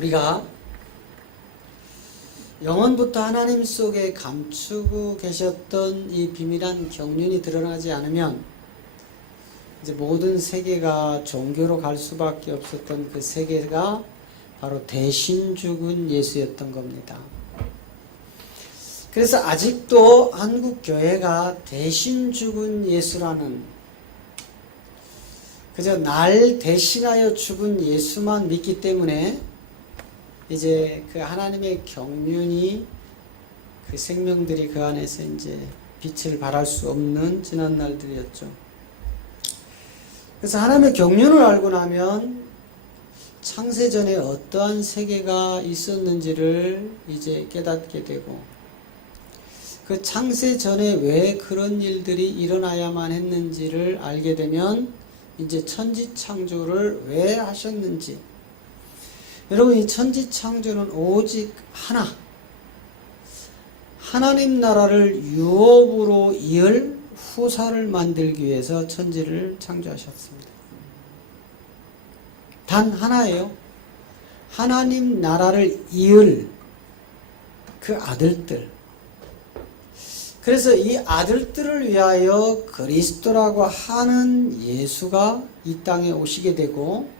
우리가 영원부터 하나님 속에 감추고 계셨던 이 비밀한 경륜이 드러나지 않으면 이제 모든 세계가 종교로 갈 수밖에 없었던 그 세계가 바로 대신 죽은 예수였던 겁니다. 그래서 아직도 한국 교회가 대신 죽은 예수라는, 그저 날 대신하여 죽은 예수만 믿기 때문에 이제 그 하나님의 경륜이, 그 생명들이 그 안에서 이제 빛을 발할 수 없는 지난 날들이었죠. 그래서 하나님의 경륜을 알고 나면 창세전에 어떠한 세계가 있었는지를 이제 깨닫게 되고, 그 창세전에 왜 그런 일들이 일어나야만 했는지를 알게 되면 이제 천지창조를 왜 하셨는지, 여러분, 이 천지창조는 오직 하나님 나라를 유업으로 이을 후사를 만들기 위해서 천지를 창조하셨습니다. 단 하나예요. 하나님 나라를 이을 그 아들들. 그래서 이 아들들을 위하여 그리스도라고 하는 예수가 이 땅에 오시게 되고,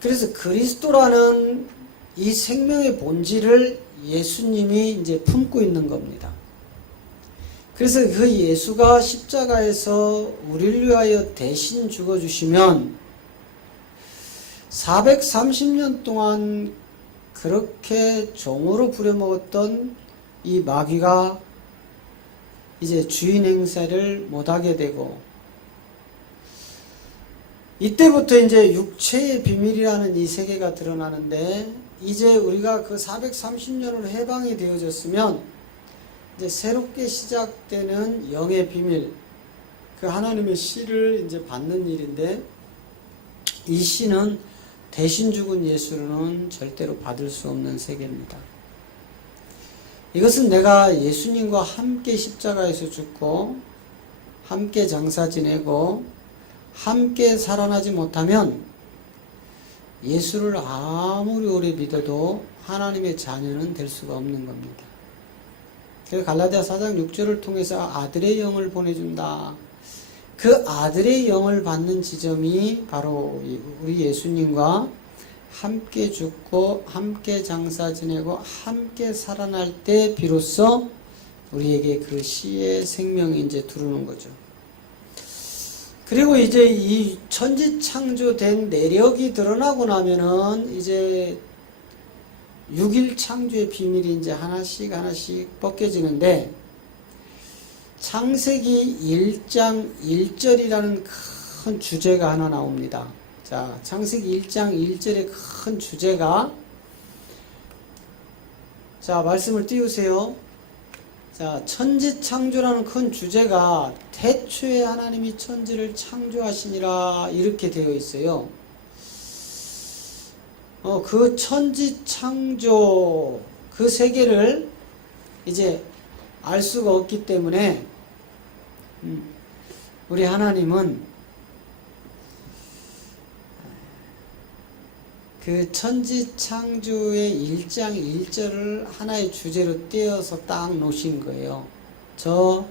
그래서 그리스도라는 이 생명의 본질을 예수님이 이제 품고 있는 겁니다. 그래서 그 예수가 십자가에서 우리를 위하여 대신 죽어주시면 430년 동안 그렇게 종으로 부려먹었던 이 마귀가 이제 주인 행세를 못하게 되고, 이때부터 이제 육체의 비밀이라는 이 세계가 드러나는데, 이제 우리가 그 430년으로 해방이 되어졌으면 이제 새롭게 시작되는 영의 비밀, 그 하나님의 씨를 이제 받는 일인데, 이 씨는 대신 죽은 예수로는 절대로 받을 수 없는 세계입니다. 이것은 내가 예수님과 함께 십자가에서 죽고 함께 장사 지내고 함께 살아나지 못하면 예수를 아무리 오래 믿어도 하나님의 자녀는 될 수가 없는 겁니다. 그래서 갈라디아 4장 6절을 통해서 아들의 영을 보내준다. 그 아들의 영을 받는 지점이 바로 우리 예수님과 함께 죽고 함께 장사 지내고 함께 살아날 때 비로소 우리에게 그 씨의 생명이 이제 들어오는 거죠. 그리고 이제 이 천지 창조된 내력이 드러나고 나면은 이제 6일 창조의 비밀이 이제 하나씩 벗겨지는데, 창세기 1장 1절이라는 큰 주제가 하나 나옵니다. 자, 창세기 1장 1절의 큰 주제가, 자, 말씀을 띄우세요. 자, 천지 창조라는 큰 주제가 태초에 하나님이 천지를 창조하시니라 이렇게 되어 있어요. 그 천지 창조 그 세계를 이제 알 수가 없기 때문에 우리 하나님은 그 천지 창조의 1장 1절을 하나의 주제로 떼어서 딱 놓으신 거예요. 저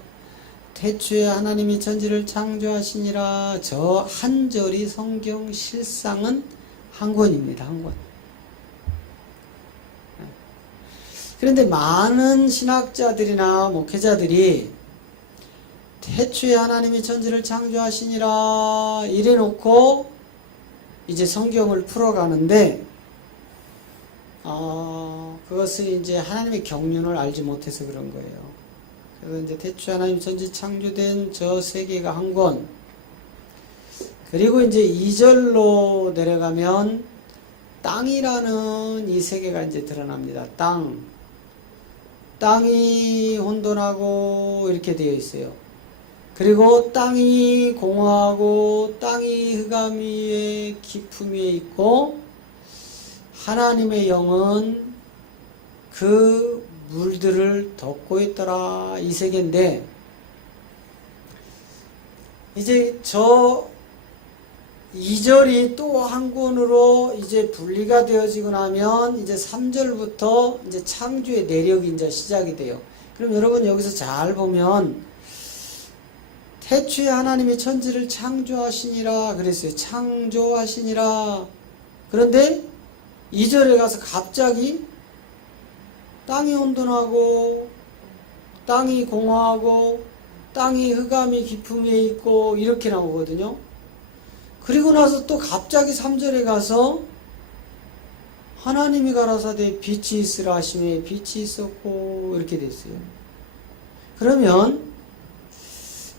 태초에 하나님이 천지를 창조하시니라, 저 한 절이 성경 실상은 한 권입니다. 한 권. 그런데 많은 신학자들이나 목회자들이 태초에 하나님이 천지를 창조하시니라 이래 놓고 이제 성경을 풀어가는데, 그것은 이제 하나님의 경륜을 알지 못해서 그런 거예요. 그래서 이제 태초에 하나님 천지 창조된 저 세계가 한 권, 그리고 이제 2절로 내려가면 땅이라는 이 세계가 이제 드러납니다. 땅이 혼돈하고 이렇게 되어 있어요. 그리고 땅이 공허하고 땅이 흑암 위에 깊음 위에 있고, 하나님의 영은 그 물들을 덮고 있더라, 이 세계인데, 이제 저 2절이 또 한 권으로 이제 분리가 되어지고 나면 이제 3절부터 이제 창조의 내력이 이제 시작이 돼요. 그럼 여러분 여기서 잘 보면 태초에 하나님이 천지를 창조하시니라 그랬어요. 창조하시니라. 그런데 2절에 가서 갑자기 땅이 혼돈하고 땅이 공허하고 땅이 흑암이 깊음에 있고 이렇게 나오거든요. 그리고 나서 또 갑자기 3절에 가서 하나님이 가라사대 빛이 있으라 하시매 빛이 있었고 이렇게 됐어요. 그러면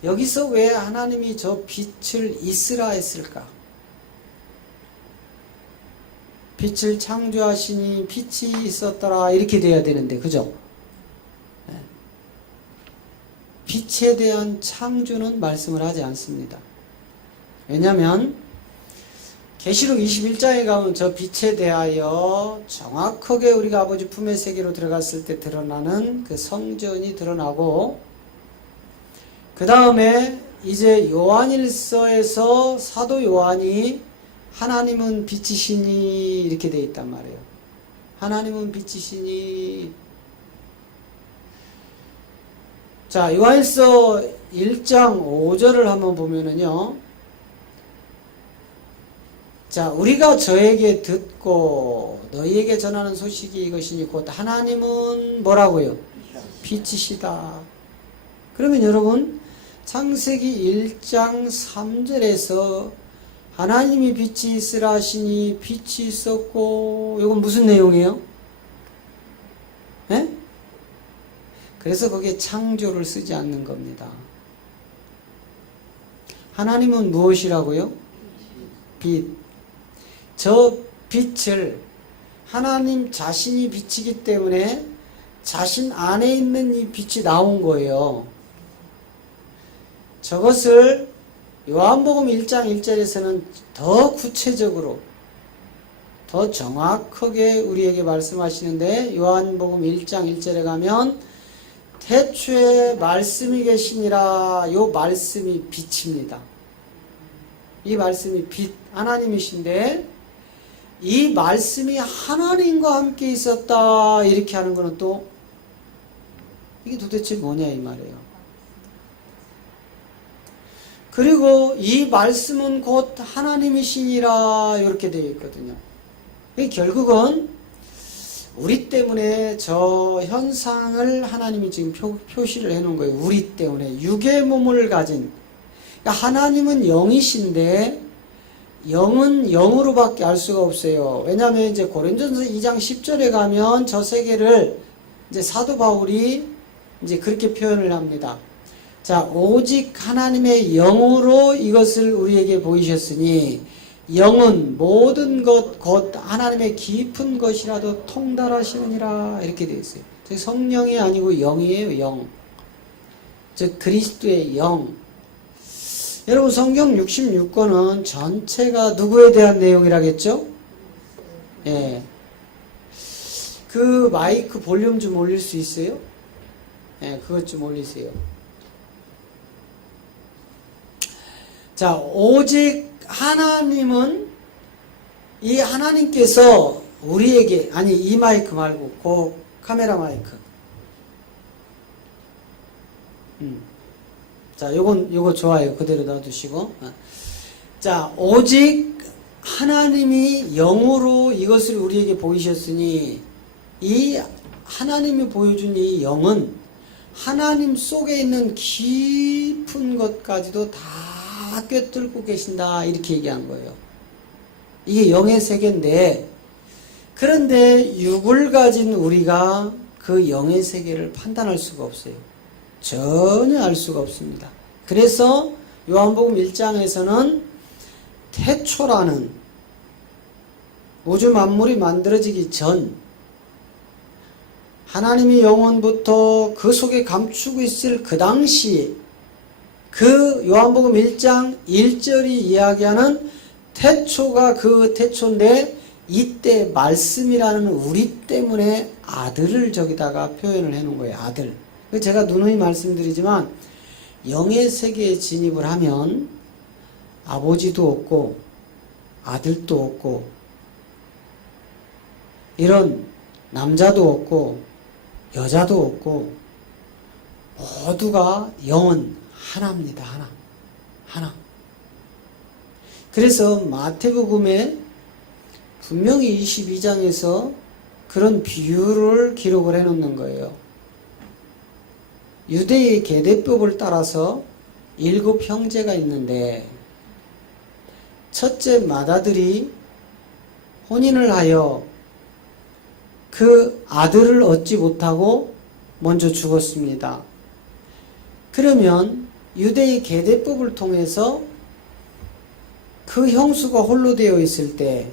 여기서 왜 하나님이 저 빛을 있으라 했을까? 빛을 창조하시니 빛이 있었더라 이렇게 돼야 되는데 그죠? 빛에 대한 창조는 말씀을 하지 않습니다. 왜냐하면 계시록 21장에 가면 저 빛에 대하여 정확하게 우리가 아버지 품의 세계로 들어갔을 때 드러나는 그 성전이 드러나고 그 다음에 이제 요한일서에서 사도 요한이 하나님은 빛이시니 이렇게 되어 있단 말이에요. 하나님은 빛이시니. 자, 요한일서 1장 5절을 한번 보면은요. 자, 우리가 저에게 듣고 너희에게 전하는 소식이 이것이니 곧 하나님은 뭐라고요? 빛이시다. 그러면 여러분 창세기 1장 3절에서 하나님이 빛이 있으라 하시니 빛이 있었고 이건 무슨 내용이에요? 네? 그래서 거기에 창조를 쓰지 않는 겁니다. 하나님은 무엇이라고요? 빛. 저 빛을 하나님 자신이 빛이기 때문에 자신 안에 있는 이 빛이 나온 거예요. 저것을 요한복음 1장 1절에서는 더 구체적으로 더 정확하게 우리에게 말씀하시는데 요한복음 1장 1절에 가면 태초에 말씀이 계시니라. 요 말씀이 빛입니다. 이 말씀이 빛 하나님이신데 이 말씀이 하나님과 함께 있었다 이렇게 하는 거는 또 이게 도대체 뭐냐 이 말이에요. 그리고 이 말씀은 곧 하나님이시니라 이렇게 되어 있거든요. 결국은 우리 때문에 저 현상을 하나님이 지금 표시를 해놓은 거예요. 우리 때문에 육의 몸을 가진 그러니까 하나님은 영이신데 영은 영으로밖에 알 수가 없어요. 왜냐하면 이제 고린도전서 2장 10절에 가면 저 세계를 이제 사도 바울이 이제 그렇게 표현을 합니다. 자, 오직 하나님의 영으로 이것을 우리에게 보이셨으니 영은 모든 것 곧 하나님의 깊은 것이라도 통달하시느니라 이렇게 되어 있어요. 성령이 아니고 영이에요. 영. 즉 그리스도의 영. 여러분 성경 66권은 전체가 누구에 대한 내용이라겠죠? 예. 그 마이크 볼륨 좀 올릴 수 있어요? 예, 그것 좀 올리세요. 자, 오직 하나님은 이 하나님께서 우리에게 아니 이 마이크 말고 그 카메라 마이크. 자, 요거 좋아요. 그대로 놔두시고. 자, 오직 하나님이 영으로 이것을 우리에게 보이셨으니 이 하나님이 보여준 이 영은 하나님 속에 있는 깊은 것까지도 다 꿰뚫고 계신다 이렇게 얘기한 거예요. 이게 영의 세계인데 그런데 육을 가진 우리가 그 영의 세계를 판단할 수가 없어요. 전혀 알 수가 없습니다. 그래서 요한복음 1장에서는 태초라는 우주 만물이 만들어지기 전 하나님이 영원부터 그 속에 감추고 있을 그 당시 그 요한복음 1장 1절이 이야기하는 태초가 그 태초인데 이때 말씀이라는 우리 때문에 아들을 저기다가 표현을 해놓은 거예요. 아들. 제가 누누이 말씀드리지만 영의 세계에 진입을 하면 아버지도 없고 아들도 없고 이런 남자도 없고 여자도 없고 모두가 영은 하나입니다. 하나. 그래서 마태복음에 분명히 22장에서 그런 비유를 기록을 해놓는 거예요. 유대의 계대법을 따라서 7 형제가 있는데 첫째 맏아들이 혼인을 하여 그 아들을 얻지 못하고 먼저 죽었습니다. 그러면 유대의 계대법을 통해서 그 형수가 홀로 되어 있을 때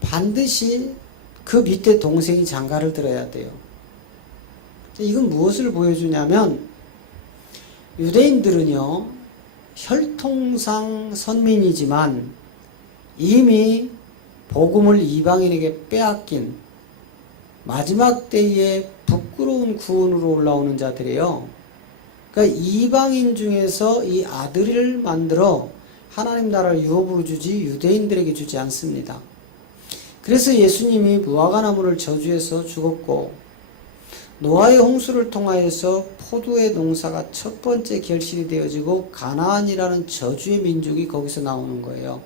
반드시 그 밑에 동생이 장가를 들어야 돼요. 이건 무엇을 보여주냐면 유대인들은요 혈통상 선민이지만 이미 복음을 이방인에게 빼앗긴 마지막 때에 부끄러운 구원으로 올라오는 자들이에요. 그러니까 이방인 중에서 이 아들을 만들어 하나님 나라를 유업으로 주지 유대인들에게 주지 않습니다. 그래서 예수님이 무화과나무를 저주해서 죽었고 노아의 홍수를 통하여서 포도의 농사가 첫 번째 결실이 되어지고 가나안이라는 저주의 민족이 거기서 나오는 거예요.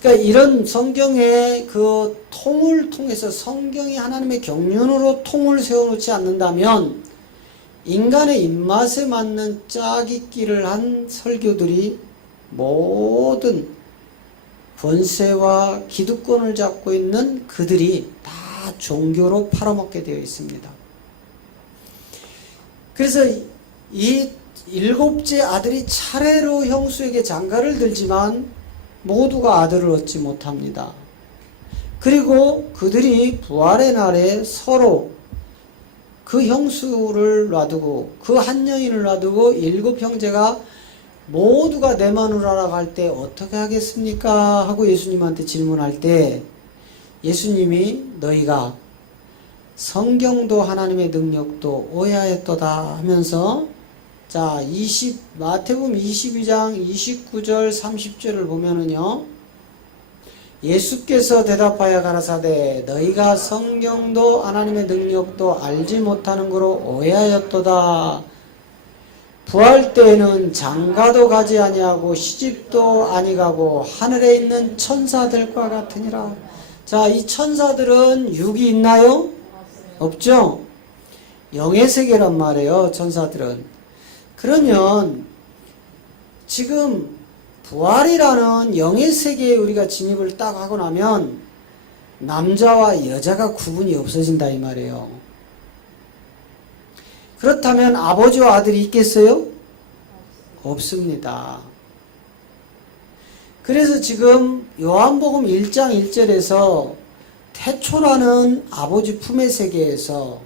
그러니까 이런 성경의 그 통을 통해서 성경이 하나님의 경륜으로 통을 세워놓지 않는다면 인간의 입맛에 맞는 짜깁기를 한 설교들이 모든 권세와 기득권을 잡고 있는 그들이 다 종교로 팔아먹게 되어 있습니다. 그래서 이 7째 아들이 차례로 형수에게 장가를 들지만 모두가 아들을 얻지 못합니다. 그리고 그들이 부활의 날에 서로 그 형수를 놔두고 그 한 여인을 놔두고 7 형제가 모두가 내 마누라라고 할 때 어떻게 하겠습니까? 하고 예수님한테 질문할 때 예수님이 너희가 성경도 하나님의 능력도 오해하였도다 하면서 자 마태복음 22장 29절 30절을 보면은요 예수께서 대답하여 가라사대 너희가 성경도 하나님의 능력도 알지 못하는 거로 오해하였도다. 부활 때에는 장가도 가지 아니하고 시집도 아니가고 하늘에 있는 천사들과 같으니라. 자, 이 천사들은 육이 있나요? 없죠? 영의 세계란 말이에요, 천사들은. 그러면 지금 부활이라는 영의 세계에 우리가 진입을 딱 하고 나면 남자와 여자가 구분이 없어진다 이 말이에요. 그렇다면 아버지와 아들이 있겠어요? 없습니다. 그래서 지금 요한복음 1장 1절에서 태초라는 아버지 품의 세계에서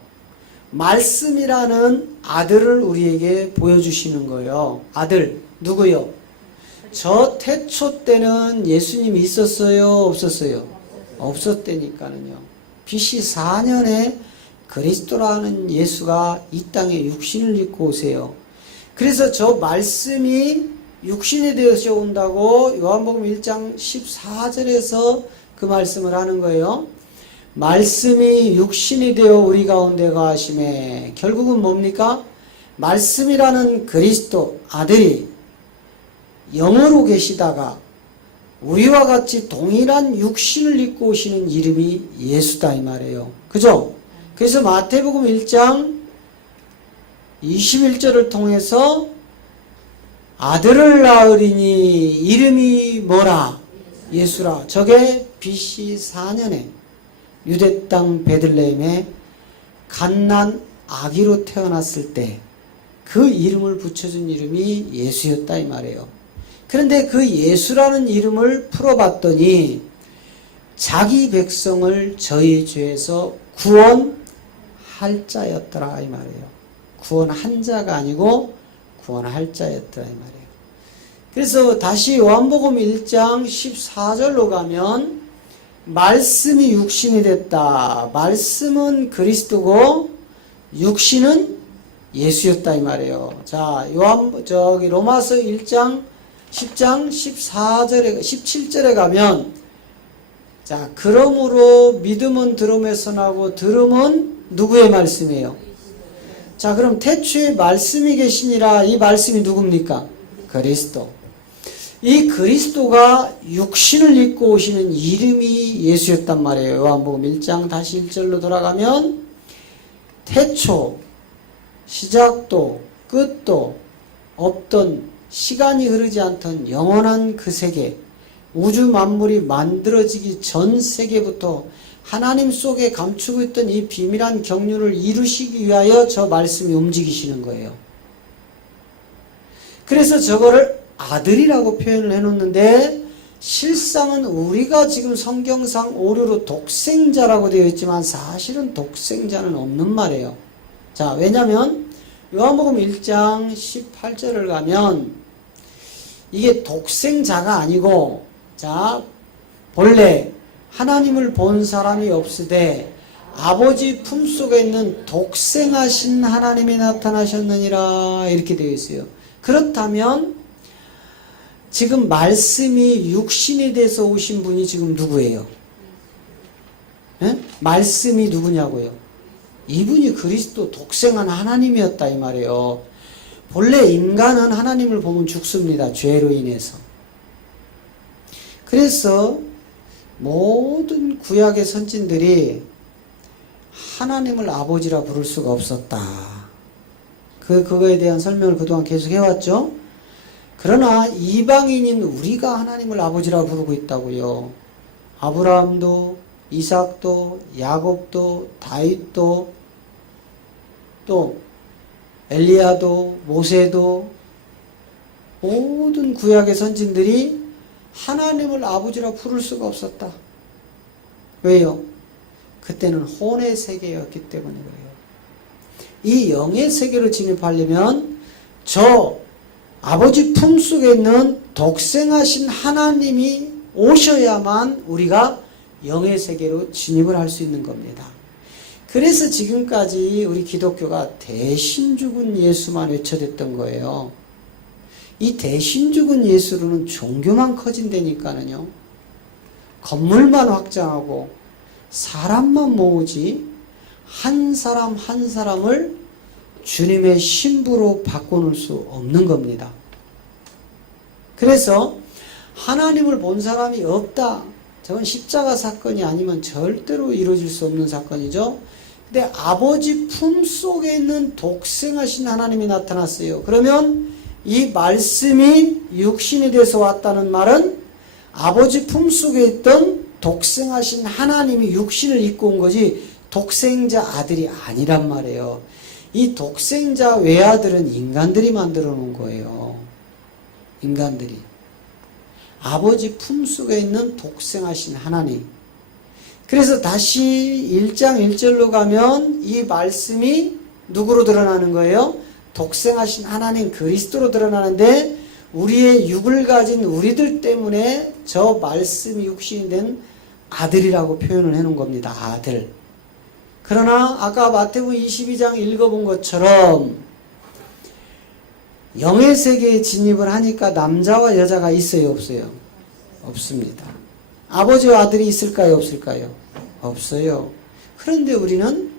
말씀이라는 아들을 우리에게 보여주시는 거예요. 아들 누구요? 저 태초 때는 예수님이 있었어요? 없었어요? 없었다니까는요. BC 4년에 그리스도라는 예수가 이 땅에 육신을 입고 오세요. 그래서 저 말씀이 육신이 되어서 온다고 요한복음 1장 14절에서 그 말씀을 하는 거예요. 말씀이 육신이 되어 우리 가운데 거하심에 결국은 뭡니까? 말씀이라는 그리스도 아들이 영으로 계시다가 우리와 같이 동일한 육신을 입고 오시는 이름이 예수다 이 말이에요. 그죠? 그래서 마태복음 1장 21절을 통해서 아들을 낳으리니 이름이 뭐라? 예수라. 저게 BC 4년에 유대 땅 베들레헴에 갓난 아기로 태어났을 때 그 이름을 붙여준 이름이 예수였다 이 말이에요. 그런데 그 예수라는 이름을 풀어봤더니 자기 백성을 저희 죄에서 구원할 자였더라 이 말이에요. 구원한 자가 아니고 구원할 자였더라 이 말이에요. 그래서 다시 요한복음 1장 14절로 가면 말씀이 육신이 됐다. 말씀은 그리스도고 육신은 예수였다 이 말이에요. 자, 로마서 1장 10장 14절에 17절에 가면 자, 그러므로 믿음은 들음에서 나고 들음은 누구의 말씀이에요? 자, 그럼 태초에 말씀이 계시니라. 이 말씀이 누굽니까? 그리스도. 이 그리스도가 육신을 입고 오시는 이름이 예수였단 말이에요. 요한복음 1장 다시 1절로 돌아가면 태초, 시작도 끝도 없던 시간이 흐르지 않던 영원한 그 세계, 우주 만물이 만들어지기 전 세계부터 하나님 속에 감추고 있던 이 비밀한 경륜을 이루시기 위하여 저 말씀이 움직이시는 거예요. 그래서 저거를 아들이라고 표현을 해놓는데 실상은 우리가 지금 성경상 오류로 독생자라고 되어 있지만 사실은 독생자는 없는 말이에요. 자, 왜냐하면 요한복음 1장 18절을 가면 이게 독생자가 아니고 자, 본래 하나님을 본 사람이 없으되 아버지 품속에 있는 독생하신 하나님이 나타나셨느니라 이렇게 되어 있어요. 그렇다면 지금 말씀이 육신이 돼서 오신 분이 지금 누구예요? 네? 말씀이 누구냐고요? 이분이 그리스도 독생한 하나님이었다 이 말이에요. 본래 인간은 하나님을 보면 죽습니다. 죄로 인해서. 그래서 모든 구약의 선진들이 하나님을 아버지라 부를 수가 없었다. 그거에 대한 설명을 그동안 계속 해왔죠. 그러나 이방인인 우리가 하나님을 아버지라 부르고 있다고요. 아브라함도 이삭도 야곱도 다윗도 또 엘리야도 모세도 모든 구약의 선진들이 하나님을 아버지라 부를 수가 없었다. 왜요? 그때는 혼의 세계였기 때문에 그래요. 이 영의 세계로 진입하려면 저 아버지 품속에 있는 독생하신 하나님이 오셔야만 우리가 영의 세계로 진입을 할 수 있는 겁니다. 그래서 지금까지 우리 기독교가 대신 죽은 예수만 외쳐댔던 거예요. 이 대신 죽은 예수로는 종교만 커진다니까는요. 건물만 확장하고 사람만 모으지 한 사람 한 사람을 주님의 신부로 바꿔놓을 수 없는 겁니다. 그래서 하나님을 본 사람이 없다. 저건 십자가 사건이 아니면 절대로 이루어질 수 없는 사건이죠. 근데 아버지 품속에 있는 독생하신 하나님이 나타났어요. 그러면 이 말씀이 육신이 돼서 왔다는 말은 아버지 품속에 있던 독생하신 하나님이 육신을 입고 온 거지 독생자 아들이 아니란 말이에요. 이 독생자 외아들은 인간들이 만들어 놓은 거예요. 인간들이. 아버지 품속에 있는 독생하신 하나님. 그래서 다시 1장 1절로 가면 이 말씀이 누구로 드러나는 거예요? 독생하신 하나님 그리스도로 드러나는데 우리의 육을 가진 우리들 때문에 저 말씀이 육신이 된 아들이라고 표현을 해놓은 겁니다. 아들. 그러나 아까 마태복음 22장 읽어본 것처럼 영의 세계에 진입을 하니까 남자와 여자가 있어요, 없어요? 없습니다. 아버지와 아들이 있을까요, 없을까요? 없어요. 그런데 우리는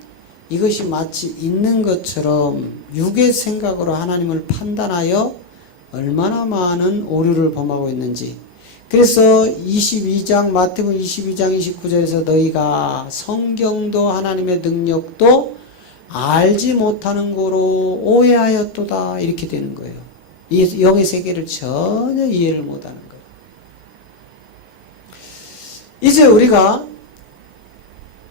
이것이 마치 있는 것처럼 육의 생각으로 하나님을 판단하여 얼마나 많은 오류를 범하고 있는지. 그래서 22장 마태복음 22장 29절에서 너희가 성경도 하나님의 능력도 알지 못하는 거로 오해하였도다 이렇게 되는 거예요. 이 영의 세계를 전혀 이해를 못하는 거예요. 이제 우리가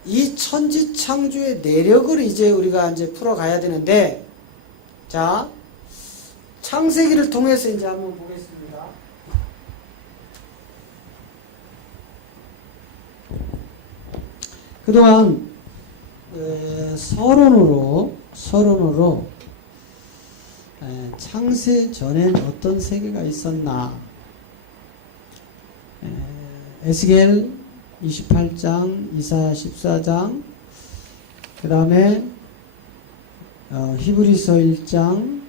이 천지창조의 내력을 이제 우리가 이제 풀어가야 되는데, 자, 창세기를 통해서 이제 한번 보겠습니다. 그동안 서론으로 창세 전엔 어떤 세계가 있었나, 에스겔 28장, 이사야 14장, 그 다음에 히브리서 1장,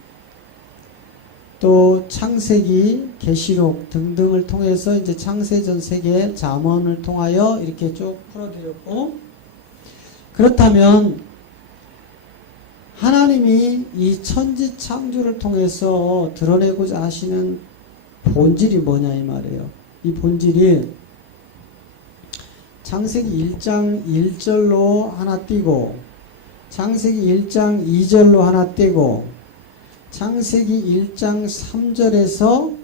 또 창세기, 계시록 등등을 통해서 이제 창세전 세계 잠언을 통하여 이렇게 쭉 풀어드렸고, 그렇다면 하나님이 이 천지 창조를 통해서 드러내고자 하시는 본질이 뭐냐 이 말이에요. 이 본질이 창세기 1장 1절로 하나 띄고, 창세기 1장 2절로 하나 띄고, 창세기 1장 3절에서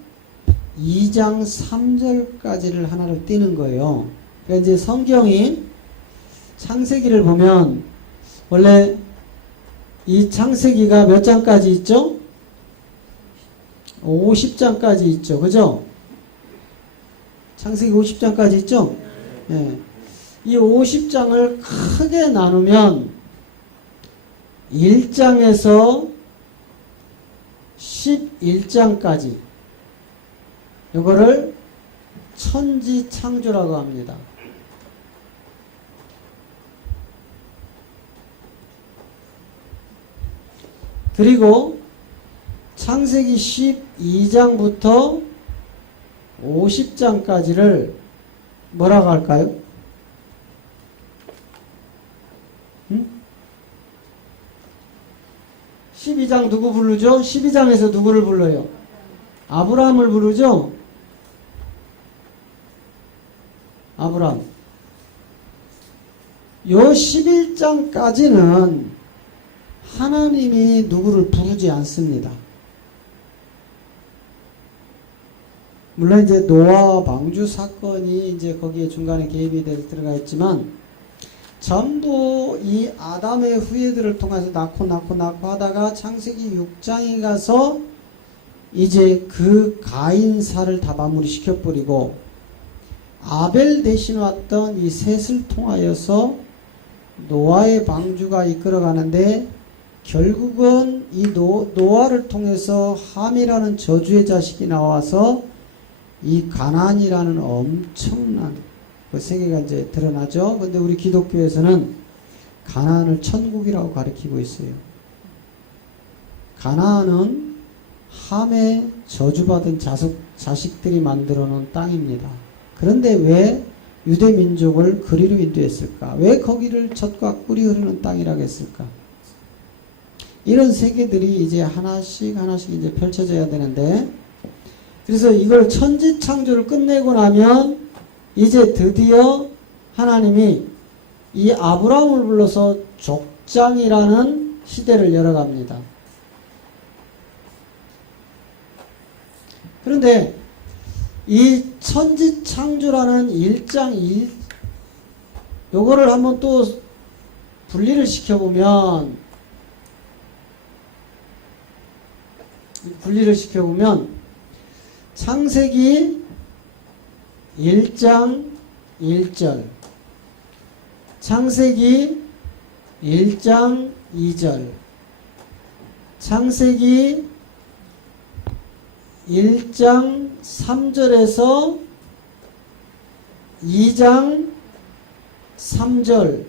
2장 3절까지를 하나를 띄는 거예요. 그러니까 이제 성경이 창세기를 보면 원래 이 창세기가 몇 장까지 있죠? 50장까지 있죠. 그죠? 창세기 50장까지 있죠? 네. 이 50장을 크게 나누면 1장에서 11장까지 이거를 천지 창조라고 합니다. 그리고 창세기 12장부터 50장까지를 뭐라고 할까요? 12장 누구 부르죠? 12장에서 누구를 불러요? 아브라함을 부르죠? 아브라함. 요 11장까지는 하나님이 누구를 부르지 않습니다. 물론 이제 노아 방주 사건이 이제 거기에 중간에 개입이 들어가 있지만, 전부 이 아담의 후예들을 통해서 낳고 하다가 창세기 6장에 가서 이제 그 가인사를 다 마무리 시켜버리고, 아벨 대신 왔던 이 셋을 통하여서 노아의 방주가 이끌어가는데, 결국은 이 노아를 통해서 함이라는 저주의 자식이 나와서 이 가나안이라는 엄청난 그 세계가 이제 드러나죠. 근데 우리 기독교에서는 가나안을 천국이라고 가리키고 있어요. 가나안은 함의 저주받은 자식들이 만들어 놓은 땅입니다. 그런데 왜 유대 민족을 그리로 인도했을까? 왜 거기를 젖과 꿀이 흐르는 땅이라고 했을까? 이런 세계들이 이제 하나씩 이제 펼쳐져야 되는데, 그래서 이걸 천지 창조를 끝내고 나면 이제 드디어 하나님이 이 아브라함을 불러서 족장이라는 시대를 열어갑니다. 그런데 이 천지 창조라는 1장 1, 요거를 한번 또 분리를 시켜보면 창세기 1장 1절, 창세기 1장 2절, 창세기 1장 3절에서 2장 3절,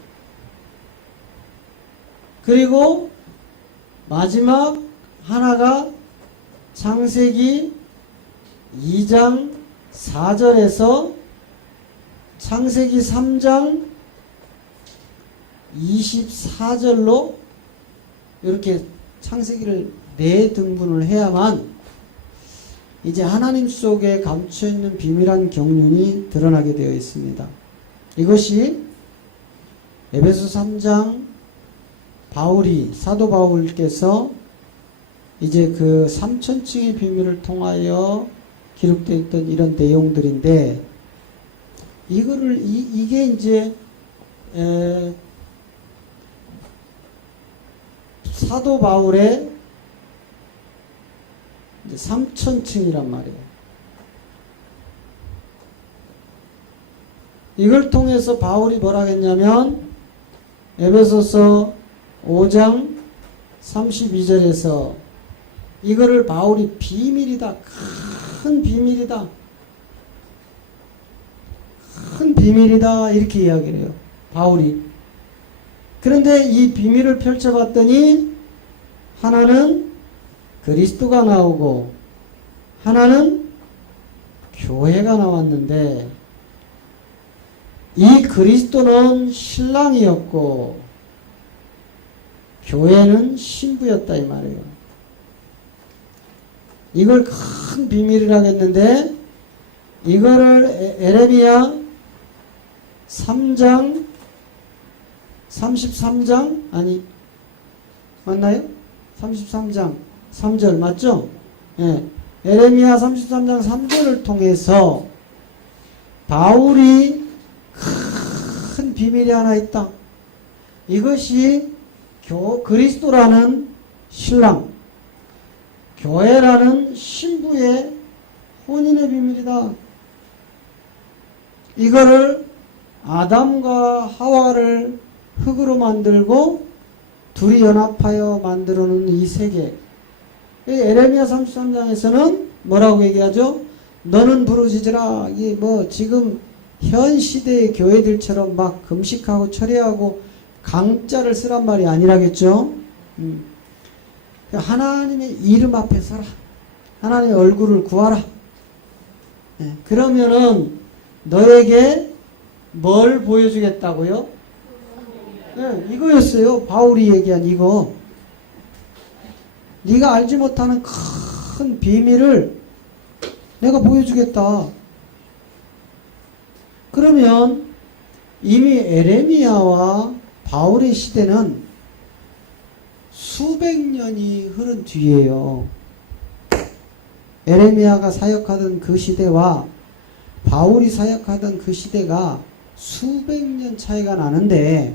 그리고 마지막 하나가 창세기 2장 4절에서 창세기 3장 24절로 이렇게 창세기를 4등분을 해야만 이제 하나님 속에 감춰있는 비밀한 경륜이 드러나게 되어 있습니다. 이것이 에베소 3장 사도 바울께서 이제 그 3천층의 비밀을 통하여 기록되어 있던 이런 내용들인데, 이거를 이게 이제 사도 바울의 3천층이란 말이에요. 이걸 통해서 바울이 뭐라 했냐면 에베소서 5장 32절에서 이거를 바울이 비밀이다, 큰 비밀이다, 큰 비밀이다 이렇게 이야기를 해요, 바울이. 그런데 이 비밀을 펼쳐봤더니 하나는 그리스도가 나오고 하나는 교회가 나왔는데 이 그리스도는 신랑이었고 교회는 신부였다 이 말이에요. 이걸 큰 비밀이라고 했는데 이거를 에레미야 3장 33장 아니 맞나요? 33장 3절 맞죠? 예. 에레미야 33장 3절을 통해서 바울이 큰 비밀이 하나 있다. 이것이 그리스도라는 신랑, 교회라는 신부의 혼인의 비밀이다. 이거를 아담과 하와를 흙으로 만들고 둘이 연합하여 만들어 놓은 이 세계. 에레미야 33장에서는 뭐라고 얘기하죠? 너는 부르짖으라. 이 지금 현 시대의 교회들처럼 막 금식하고 철회하고 강자를 쓰란 말이 아니라겠죠? 하나님의 이름 앞에 서라. 하나님의 얼굴을 구하라. 네, 그러면은 너에게 뭘 보여주겠다고요? 네, 이거였어요. 바울이 얘기한 이거. 네가 알지 못하는 큰 비밀을 내가 보여주겠다. 그러면 이미 에레미야와 바울의 시대는 수백 년이 흐른 뒤에요. 에레미야가 사역하던 그 시대와 바울이 사역하던 그 시대가 수백 년 차이가 나는데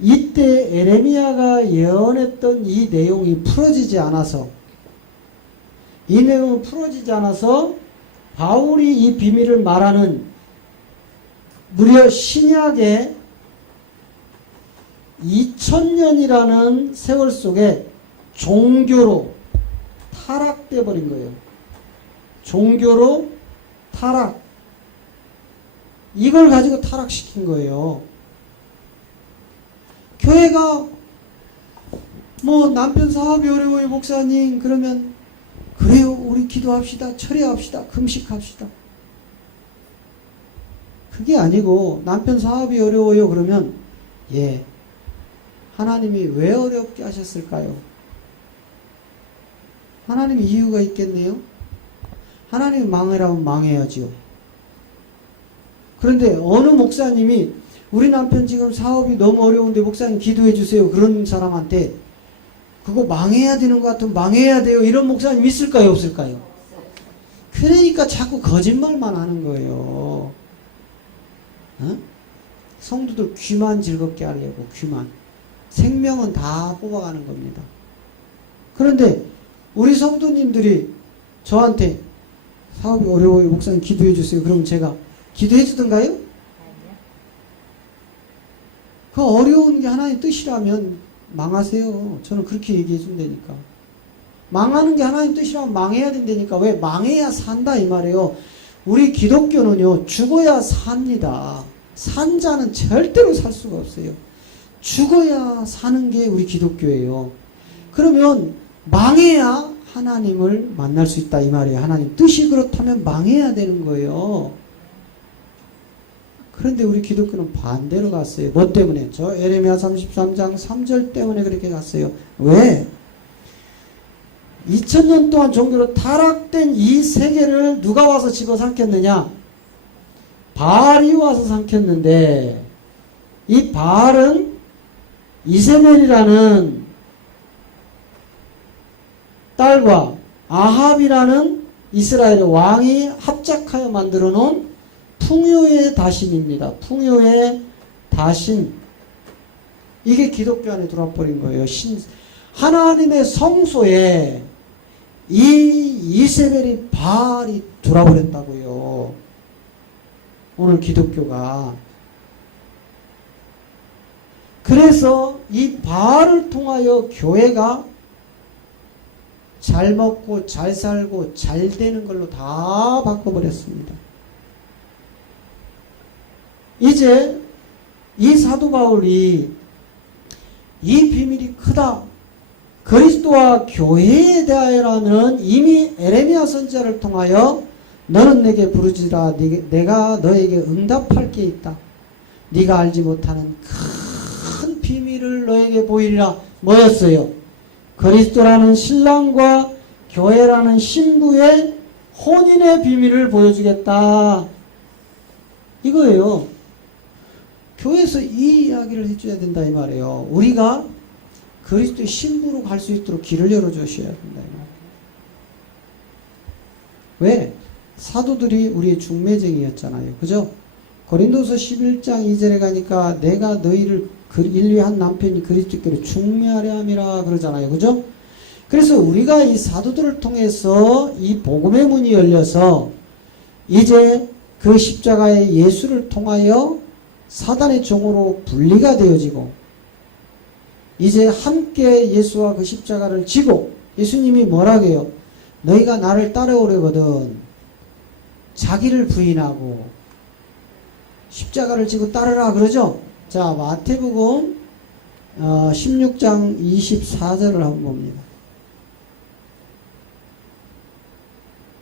이때 에레미야가 예언했던 이 내용이 풀어지지 않아서 이 내용이 풀어지지 않아서 바울이 이 비밀을 말하는 무려 신약의 2000년이라는 세월 속에 종교로 타락돼 버린 거예요. 종교로 타락. 이걸 가지고 타락시킨 거예요. 교회가 남편 사업이 어려워요 목사님 그러면 그래요 우리 기도합시다 철회합시다 금식합시다. 그게 아니고 남편 사업이 어려워요 그러면 예 하나님이 왜 어렵게 하셨을까요? 하나님이 이유가 있겠네요. 하나님이 망하라면 망해야지요. 그런데 어느 목사님이 우리 남편 지금 사업이 너무 어려운데 목사님 기도해 주세요. 그런 사람한테 그거 망해야 되는 것 같으면 망해야 돼요. 이런 목사님 있을까요? 없을까요? 그러니까 자꾸 거짓말만 하는 거예요. 어? 성도들 귀만 즐겁게 하려고 귀만. 생명은 다 뽑아가는 겁니다. 그런데 우리 성도님들이 저한테 사업이 어려워요. 목사님 기도해 주세요. 그럼 제가 기도해 주던가요? 그 어려운 게 하나님의 뜻이라면 망하세요. 저는 그렇게 얘기해 준다니까. 망하는 게 하나님의 뜻이라면 망해야 된다니까. 왜? 망해야 산다 이 말이에요. 우리 기독교는요. 죽어야 삽니다. 산 자는 절대로 살 수가 없어요. 죽어야 사는 게 우리 기독교예요. 그러면 망해야 하나님을 만날 수 있다 이 말이에요. 하나님 뜻이 그렇다면 망해야 되는 거예요. 그런데 우리 기독교는 반대로 갔어요. 뭐 때문에? 저 에레미야 33장 3절 때문에 그렇게 갔어요. 왜? 2000년 동안 종교로 타락된 이 세계를 누가 와서 집어삼켰느냐? 바알이 와서 삼켰는데 이 바알은 이세벨이라는 딸과 아합이라는 이스라엘의 왕이 합작하여 만들어 놓은 풍요의 다신입니다. 풍요의 다신. 이게 기독교 안에 들어와 버린 거예요. 하나님의 성소에 이 이세벨이 바알이 들어와 버렸다고요. 오늘 기독교가. 그래서 이 바알을 통하여 교회가 잘 먹고 잘 살고 잘 되는 걸로 다 바꿔버렸습니다. 이제 이 사도 바울이 이 비밀이 크다. 그리스도와 교회에 대하여라면 이미 에레미야 선지자를 통하여 너는 내게 부르짖으라 내가 너에게 응답할 게 있다. 네가 알지 못하는 큰 비밀을 너에게 보이리라. 뭐였어요? 그리스도라는 신랑과 교회라는 신부의 혼인의 비밀을 보여주겠다. 이거예요. 교회에서 이 이야기를 해줘야 된다 이 말이에요. 우리가 그리스도의 신부로 갈 수 있도록 길을 열어주셔야 된다 이 말이에요. 왜? 사도들이 우리의 중매쟁이였잖아요. 그죠? 고린도서 11장 2절에 가니까 내가 너희를 인류한 남편이 그리스도께로 중매하려 함이라 그러잖아요. 그죠? 그래서 우리가 이 사도들을 통해서 이 복음의 문이 열려서 이제 그 십자가의 예수를 통하여 사단의 종으로 분리가 되어지고 이제 함께 예수와 그 십자가를 지고 예수님이 뭐라고 해요? 너희가 나를 따라오려거든 자기를 부인하고 십자가를 지고 따르라 그러죠? 자, 마태복음 16장 24절을 한번 봅니다.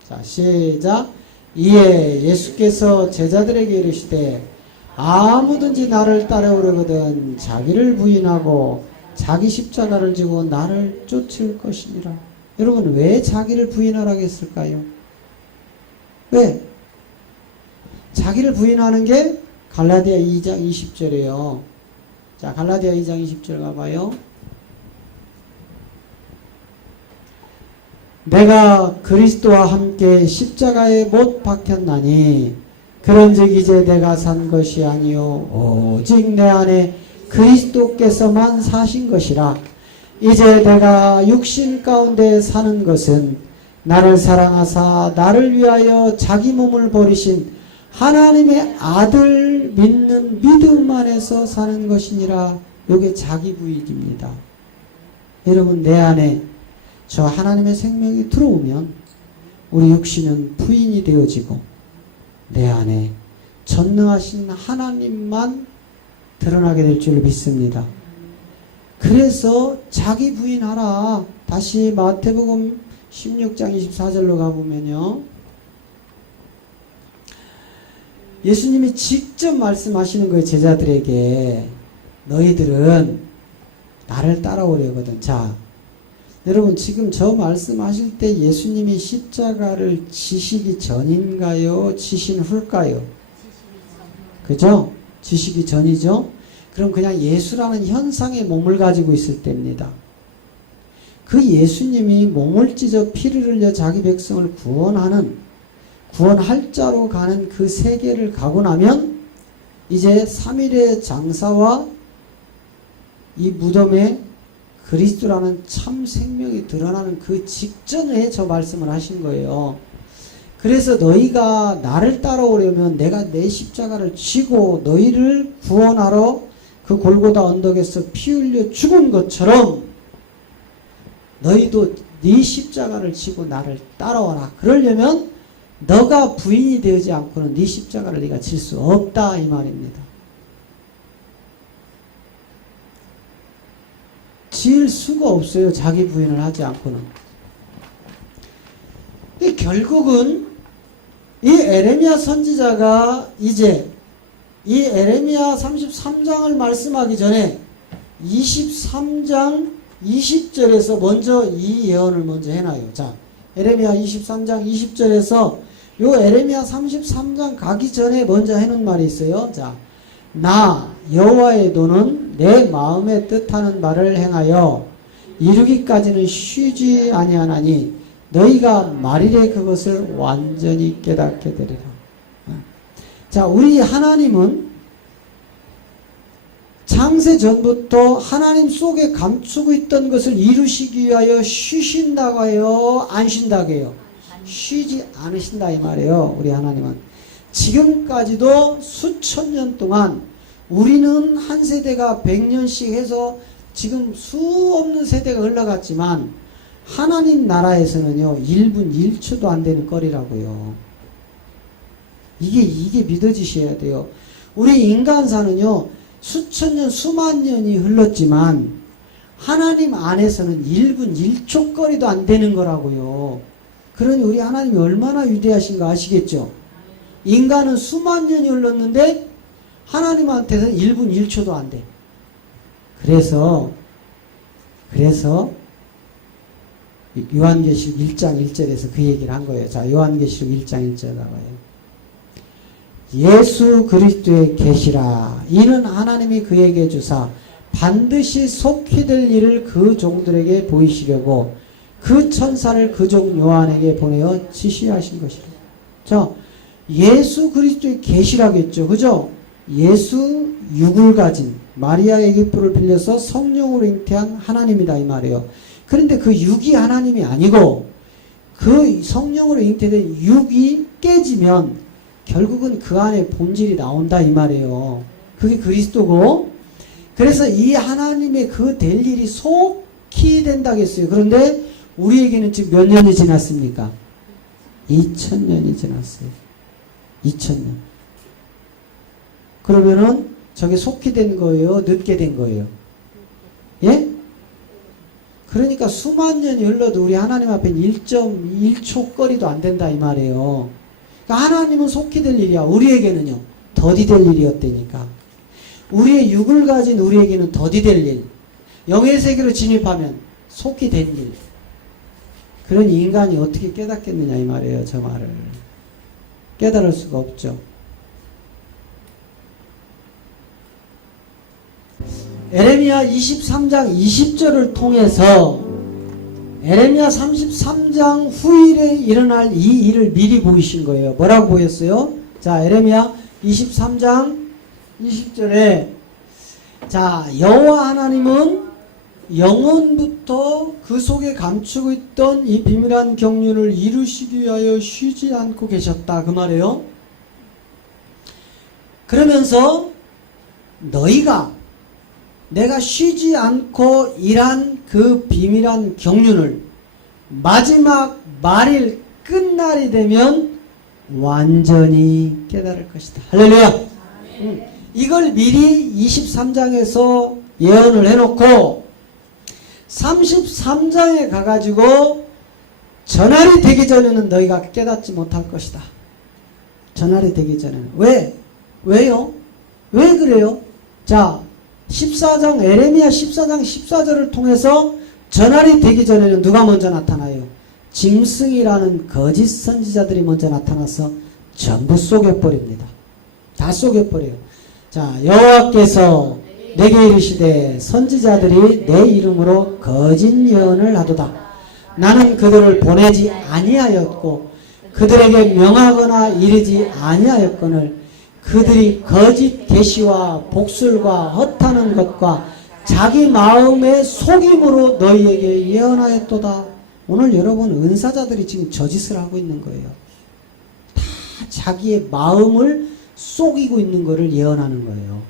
자, 시작. 이에 예수께서 제자들에게 이르시되 아무든지 나를 따라오려거든 자기를 부인하고 자기 십자가를 지고 나를 쫓을 것이니라. 여러분 왜 자기를 부인하라고 했을까요? 왜? 자기를 부인하는 게 갈라디아 2장 20절이에요. 자, 갈라디아 2장 20절 가봐요. 내가 그리스도와 함께 십자가에 못 박혔나니 그런즉 이제 내가 산 것이 아니요 오직 내 안에 그리스도께서만 사신 것이라. 이제 내가 육신 가운데 사는 것은 나를 사랑하사 나를 위하여 자기 몸을 버리신 하나님의 아들 믿는 믿음 안에서 사는 것이니라. 이게 자기 부인입니다. 여러분 내 안에 저 하나님의 생명이 들어오면 우리 육신은 부인이 되어지고 내 안에 전능하신 하나님만 드러나게 될 줄 믿습니다. 그래서 자기 부인하라. 다시 마태복음 16장 24절로 가보면요. 예수님이 직접 말씀하시는 거예요. 제자들에게 너희들은 나를 따라오려거든. 자, 여러분 지금 저 말씀하실 때 예수님이 십자가를 지시기 전인가요? 지신 후일까요? 그죠? 지시기 전이죠? 그럼 그냥 예수라는 현상의 몸을 가지고 있을 때입니다. 그 예수님이 몸을 찢어 피를 흘려 자기 백성을 구원할 자로 가는 그 세계를 가고 나면 이제 3일의 장사와 이 무덤에 그리스도라는 참 생명이 드러나는 그 직전에 저 말씀을 하신 거예요. 그래서 너희가 나를 따라오려면 내가 내 십자가를 지고 너희를 구원하러 그 골고다 언덕에서 피 흘려 죽은 것처럼 너희도 네 십자가를 지고 나를 따라와라. 그러려면 너가 부인이 되지 않고는 네 십자가를 네가 질 수 없다 이 말입니다. 질 수가 없어요. 자기 부인을 하지 않고는. 결국은 이 에레미야 선지자가 이제 이 에레미야 33장을 말씀하기 전에 23장 20절에서 먼저 이 예언을 먼저 해놔요. 자, 에레미야 23장 20절에서 요 에레미야 33장 가기 전에 먼저 해놓은 말이 있어요. 자, 나 여호와의 도는 내 마음에 뜻하는 바를 행하여 이루기까지는 쉬지 아니하나니 너희가 말일에 그것을 완전히 깨닫게 되리라. 자, 우리 하나님은 창세 전부터 하나님 속에 감추고 있던 것을 이루시기 위하여 쉬신다고 해요? 안 쉰다고 해요? 쉬지 않으신다 이 말이에요. 우리 하나님은 지금까지도 수천 년 동안 우리는 한 세대가 100년씩 해서 지금 수 없는 세대가 흘러갔지만 하나님 나라에서는요 1분 1초도 안 되는 거리라고요. 이게 믿어지셔야 돼요. 우리 인간사는요 수천 년 수만 년이 흘렀지만 하나님 안에서는 1분 1초 거리도 안 되는 거라고요. 그러니 우리 하나님이 얼마나 위대하신가 아시겠죠? 인간은 수만 년이 흘렀는데 하나님한테는 1분 1초도 안 돼. 그래서 요한계시록 1장 1절에서 그 얘기를 한 거예요. 자, 요한계시록 1장 1절 나와요. 예수 그리스도의 계시라. 이는 하나님이 그에게 주사 반드시 속히 될 일을 그 종들에게 보이시려고 그 천사를 그 종 요한에게 보내어 지시하신 것이라. 자, 예수 그리스도의 계시라겠죠. 그죠? 예수 육을 가진 마리아의 기표를 빌려서 성령으로 잉태한 하나님이다 이 말이에요. 그런데 그 육이 하나님이 아니고 그 성령으로 잉태된 육이 깨지면 결국은 그 안에 본질이 나온다 이 말이에요. 그게 그리스도고, 그래서 이 하나님의 그 될 일이 속히 된다고 했어요. 그런데 우리에게는 지금 몇 년이 지났습니까? 2000년이 지났어요. 2000년. 그러면은 저게 속히 된 거예요? 늦게 된 거예요? 예? 그러니까 수만 년이 흘러도 우리 하나님 앞엔 1.1초 거리도 안 된다 이 말이에요. 그러니까 하나님은 속히 될 일이야. 우리에게는요, 더디 될 일이었다니까. 우리의 육을 가진 우리에게는 더디 될 일. 영의 세계로 진입하면 속히 된 일. 그런 인간이 어떻게 깨닫겠느냐 이 말이에요. 저 말을. 깨달을 수가 없죠. 에레미야 23장 20절을 통해서 에레미야 33장 후일에 일어날 이 일을 미리 보이신 거예요. 뭐라고 보였어요? 자, 에레미야 23장 20절에 자, 여호와 하나님은 영원부터 그 속에 감추고 있던 이 비밀한 경륜을 이루시기 위하여 쉬지 않고 계셨다 그 말이에요. 그러면서 너희가 내가 쉬지 않고 일한 그 비밀한 경륜을 마지막 말일 끝날이 되면 완전히 깨달을 것이다. 할렐루야. 이걸 미리 23장에서 예언을 해놓고 33장에 가가지고 전날이 되기 전에는 너희가 깨닫지 못할 것이다. 전날이 되기 전에는. 왜요? 왜 그래요? 자, 14장 에레미야 14장 14절을 통해서 전날이 되기 전에는 누가 먼저 나타나요? 짐승이라는 거짓 선지자들이 먼저 나타나서 전부 쏘개버립니다. 다 쏘개버려요. 자, 여호와께서 내게 이르시되 선지자들이 내 이름으로 거짓 예언을 하도다. 나는 그들을 보내지 아니하였고 그들에게 명하거나 이르지 아니하였거늘 그들이 거짓 계시와 복술과 헛하는 것과 자기 마음의 속임으로 너희에게 예언하였도다. 오늘 여러분 은사자들이 지금 저짓을 하고 있는 거예요. 다 자기의 마음을 속이고 있는 것을 예언하는 거예요.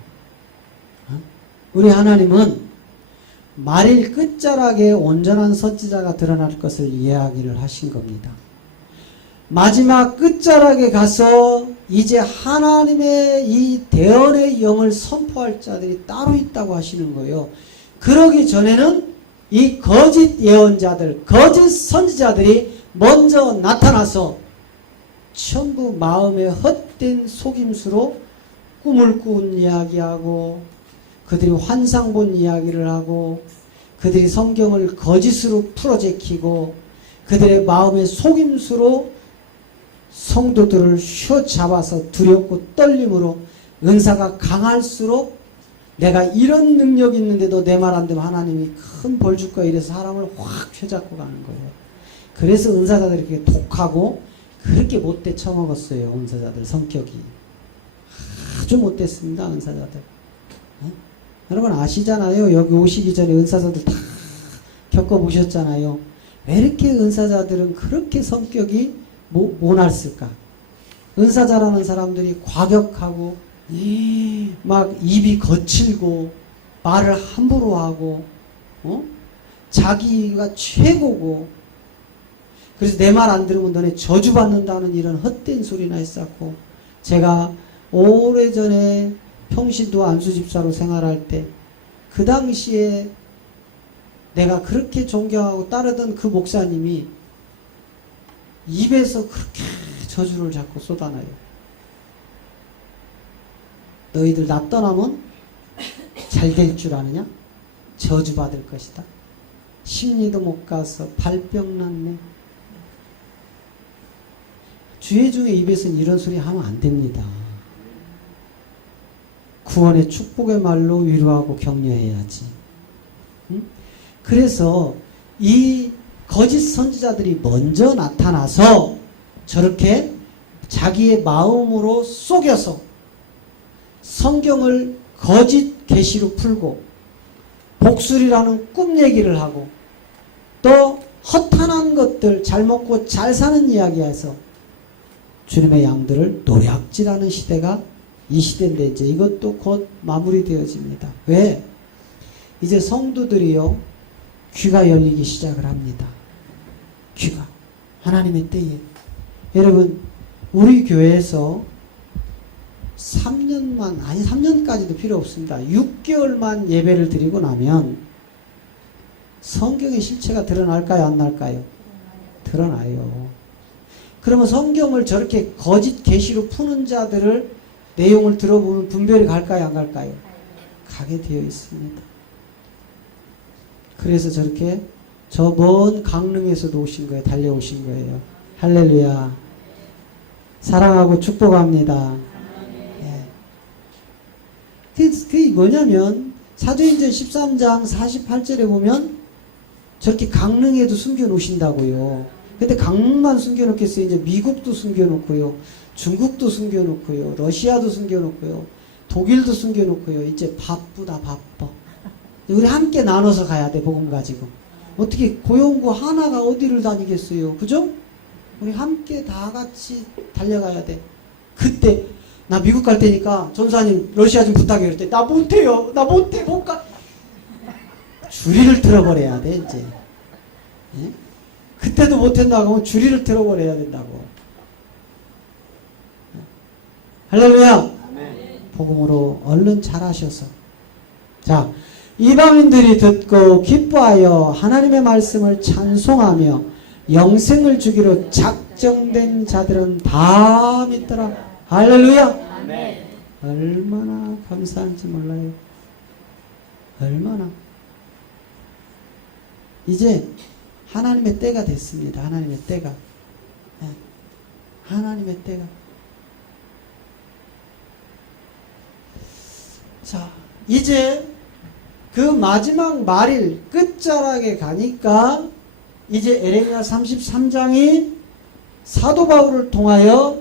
우리 하나님은 말일 끝자락에 온전한 선지자가 드러날 것을 이야기를 하신 겁니다. 마지막 끝자락에 가서 이제 하나님의 이 대언의 영을 선포할 자들이 따로 있다고 하시는 거예요. 그러기 전에는 이 거짓 예언자들, 거짓 선지자들이 먼저 나타나서 전부 마음의 헛된 속임수로 꿈을 꾼 이야기하고 그들이 환상 본 이야기를 하고 그들이 성경을 거짓으로 풀어제키고 그들의 마음의 속임수로 성도들을 휘어잡아서 두렵고 떨림으로 은사가 강할수록 내가 이런 능력이 있는데도 내 말 안 되면 하나님이 큰 벌 줄 거야 이래서 사람을 확 휘어잡고 가는 거예요. 그래서 은사자들이 그렇게 독하고 그렇게 못돼 처먹었어요. 은사자들 성격이 아주 못됐습니다. 은사자들. 여러분 아시잖아요. 여기 오시기 전에 은사자들 다 겪어보셨잖아요. 왜 이렇게 은사자들은 그렇게 성격이 모났을까? 은사자라는 사람들이 과격하고 막 입이 거칠고 말을 함부로 하고 자기가 최고고 그래서 내 말 안 들으면 너네 저주받는다는 이런 헛된 소리나 했었고 제가 오래전에 평신도 안수집사로 생활할 때 그 당시에 내가 그렇게 존경하고 따르던 그 목사님이 입에서 그렇게 저주를 자꾸 쏟아놔요. 너희들 나 떠나면 잘 될 줄 아느냐? 저주받을 것이다. 심리도 못 가서 발병 났네. 주의 중에 입에서는 이런 소리 하면 안 됩니다. 구원의 축복의 말로 위로하고 격려해야지. 응? 그래서 이 거짓 선지자들이 먼저 나타나서 저렇게 자기의 마음으로 속여서 성경을 거짓 계시로 풀고 복술이라는 꿈 얘기를 하고 또 허탄한 것들 잘 먹고 잘 사는 이야기해서 주님의 양들을 노략질하는 시대가 이 시대인데 이제 이것도 곧 마무리되어집니다. 왜? 이제 성도들이요 귀가 열리기 시작을 합니다. 귀가 하나님의 때에 여러분 우리 교회에서 3년만 아니 3년까지도 필요 없습니다. 6개월만 예배를 드리고 나면 성경의 실체가 드러날까요? 안 날까요? 드러나요. 그러면 성경을 저렇게 거짓 계시로 푸는 자들을 내용을 들어보면 분별이 갈까요? 안 갈까요? 가게 되어 있습니다. 그래서 저렇게 저 먼 강릉에서도 오신 거예요. 달려오신 거예요. 할렐루야. 사랑하고 축복합니다. 그게 뭐냐면 사도행전 13장 48절에 보면 저렇게 강릉에도 숨겨놓으신다고요. 근데 강릉만 숨겨놓겠어요. 이제 미국도 숨겨놓고요. 중국도 숨겨놓고요. 러시아도 숨겨놓고요. 독일도 숨겨놓고요. 이제 바쁘다 바빠. 우리 함께 나눠서 가야 돼. 복음 가지고. 어떻게 고용고 하나가 어디를 다니겠어요. 그죠? 우리 함께 다 같이 달려가야 돼. 그때 나 미국 갈 테니까 전사님 러시아 좀 부탁해. 그럴 때 나 못해요. 나 못해. 못 가. 줄이를 틀어버려야 돼 이제. 예? 그때도 못한다고 하면 줄이를 틀어버려야 된다고. 할렐루야. 복음으로 얼른 잘하셔서 자 이방인들이 듣고 기뻐하여 하나님의 말씀을 찬송하며 영생을 주기로 작정된 자들은 다 믿더라. 할렐루야. 아멘. 얼마나 감사한지 몰라요. 얼마나. 이제 하나님의 때가 됐습니다. 하나님의 때가. 네. 하나님의 때가. 자, 이제 그 마지막 말일 끝자락에 가니까 이제 에레미야 33장이 사도 바울을 통하여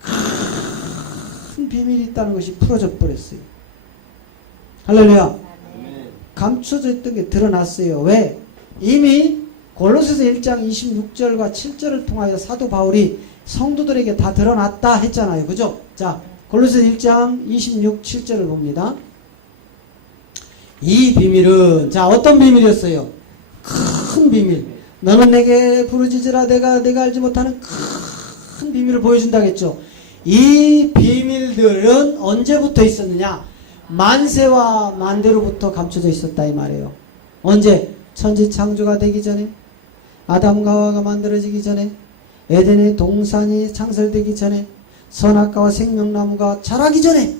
큰 비밀이 있다는 것이 풀어져 버렸어요. 할렐루야. 감춰져 있던 게 드러났어요. 왜? 이미 골로새서 1장 26절과 7절을 통하여 사도 바울이 성도들에게 다 드러났다 했잖아요. 그죠? 자, 골로새서 1장 26, 7절을 봅니다. 이 비밀은 자 어떤 비밀이었어요? 큰 비밀. 너는 내게 부르짖으라 내가 알지 못하는 큰 비밀을 보여준다겠죠. 이 비밀들은 언제부터 있었느냐? 만세와 만대로부터 감춰져 있었다 이 말이에요. 언제? 천지 창조가 되기 전에, 아담과 하와가 만들어지기 전에, 에덴의 동산이 창설되기 전에, 선악과와 생명나무가 자라기 전에,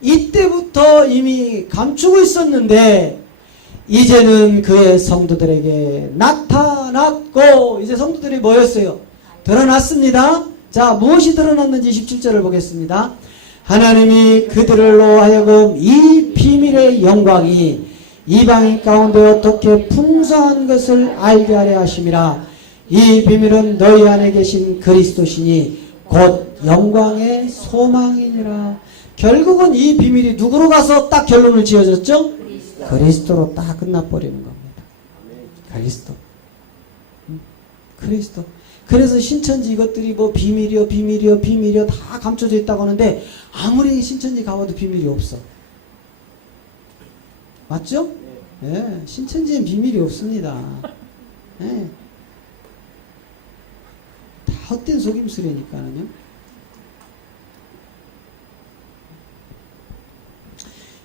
이때부터 이미 감추고 있었는데 이제는 그의 성도들에게 나타났고, 이제 성도들이 뭐였어요? 드러났습니다. 자, 무엇이 드러났는지 17절을 보겠습니다. 하나님이 그들로 하여금 이 비밀의 영광이 이방인 가운데 어떻게 풍성한 것을 알게 하려 하심이라. 이 비밀은 너희 안에 계신 그리스도시니 곧 영광의 소망이니라. 결국은 이 비밀이 누구로 가서 딱 결론을 지어졌죠? 그리스도로 딱 끝나버리는 겁니다. 그리스도. 그리스도. 그래서 신천지 이것들이 뭐 비밀이요 다 감춰져 있다고 하는데 아무리 신천지 가봐도 비밀이 없어. 맞죠? 네. 신천지엔 비밀이 없습니다. 네. 다 헛된 속임수라니까요.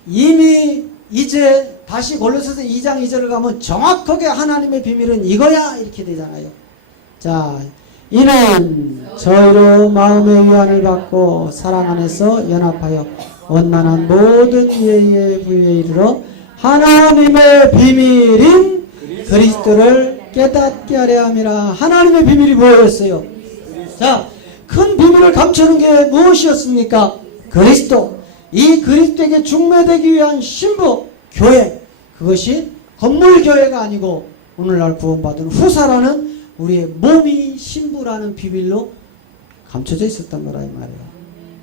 이미 이제 다시 골로새서 2장 2절을 가면 정확하게 하나님의 비밀은 이거야 이렇게 되잖아요. 자, 이는 저희로 마음의 위안을 받고 사랑 안에서 연합하여 원만한 모든 이해의 부위에 이르러 하나님의 비밀인 그리스도를 깨닫게 하려 함이라. 하나님의 비밀이 뭐였어요? 자, 큰 비밀을 감추는 게 무엇이었습니까? 그리스도. 이 그리스도에게 중매되기 위한 신부, 교회. 그것이 건물 교회가 아니고 오늘날 구원받은 후사라는 우리의 몸이 신부라는 비밀로 감춰져 있었던 거라 이 말이에요.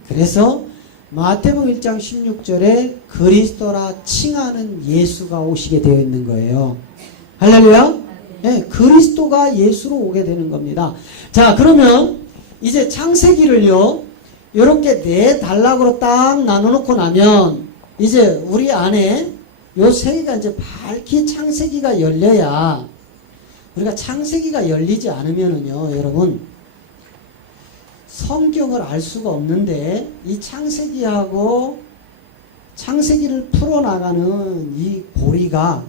그래서 마태복음 1장 16절에 그리스도라 칭하는 예수가 오시게 되어 있는 거예요. 할렐루야. 네, 그리스도가 예수로 오게 되는 겁니다. 자, 그러면 이제 창세기를요 이렇게 네 단락으로 딱 나눠놓고 나면 이제 우리 안에 요 세 개가 이제 밝히 창세기가 열려야, 우리가 창세기가 열리지 않으면은요 여러분 성경을 알 수가 없는데, 이 창세기하고 창세기를 풀어나가는 이 고리가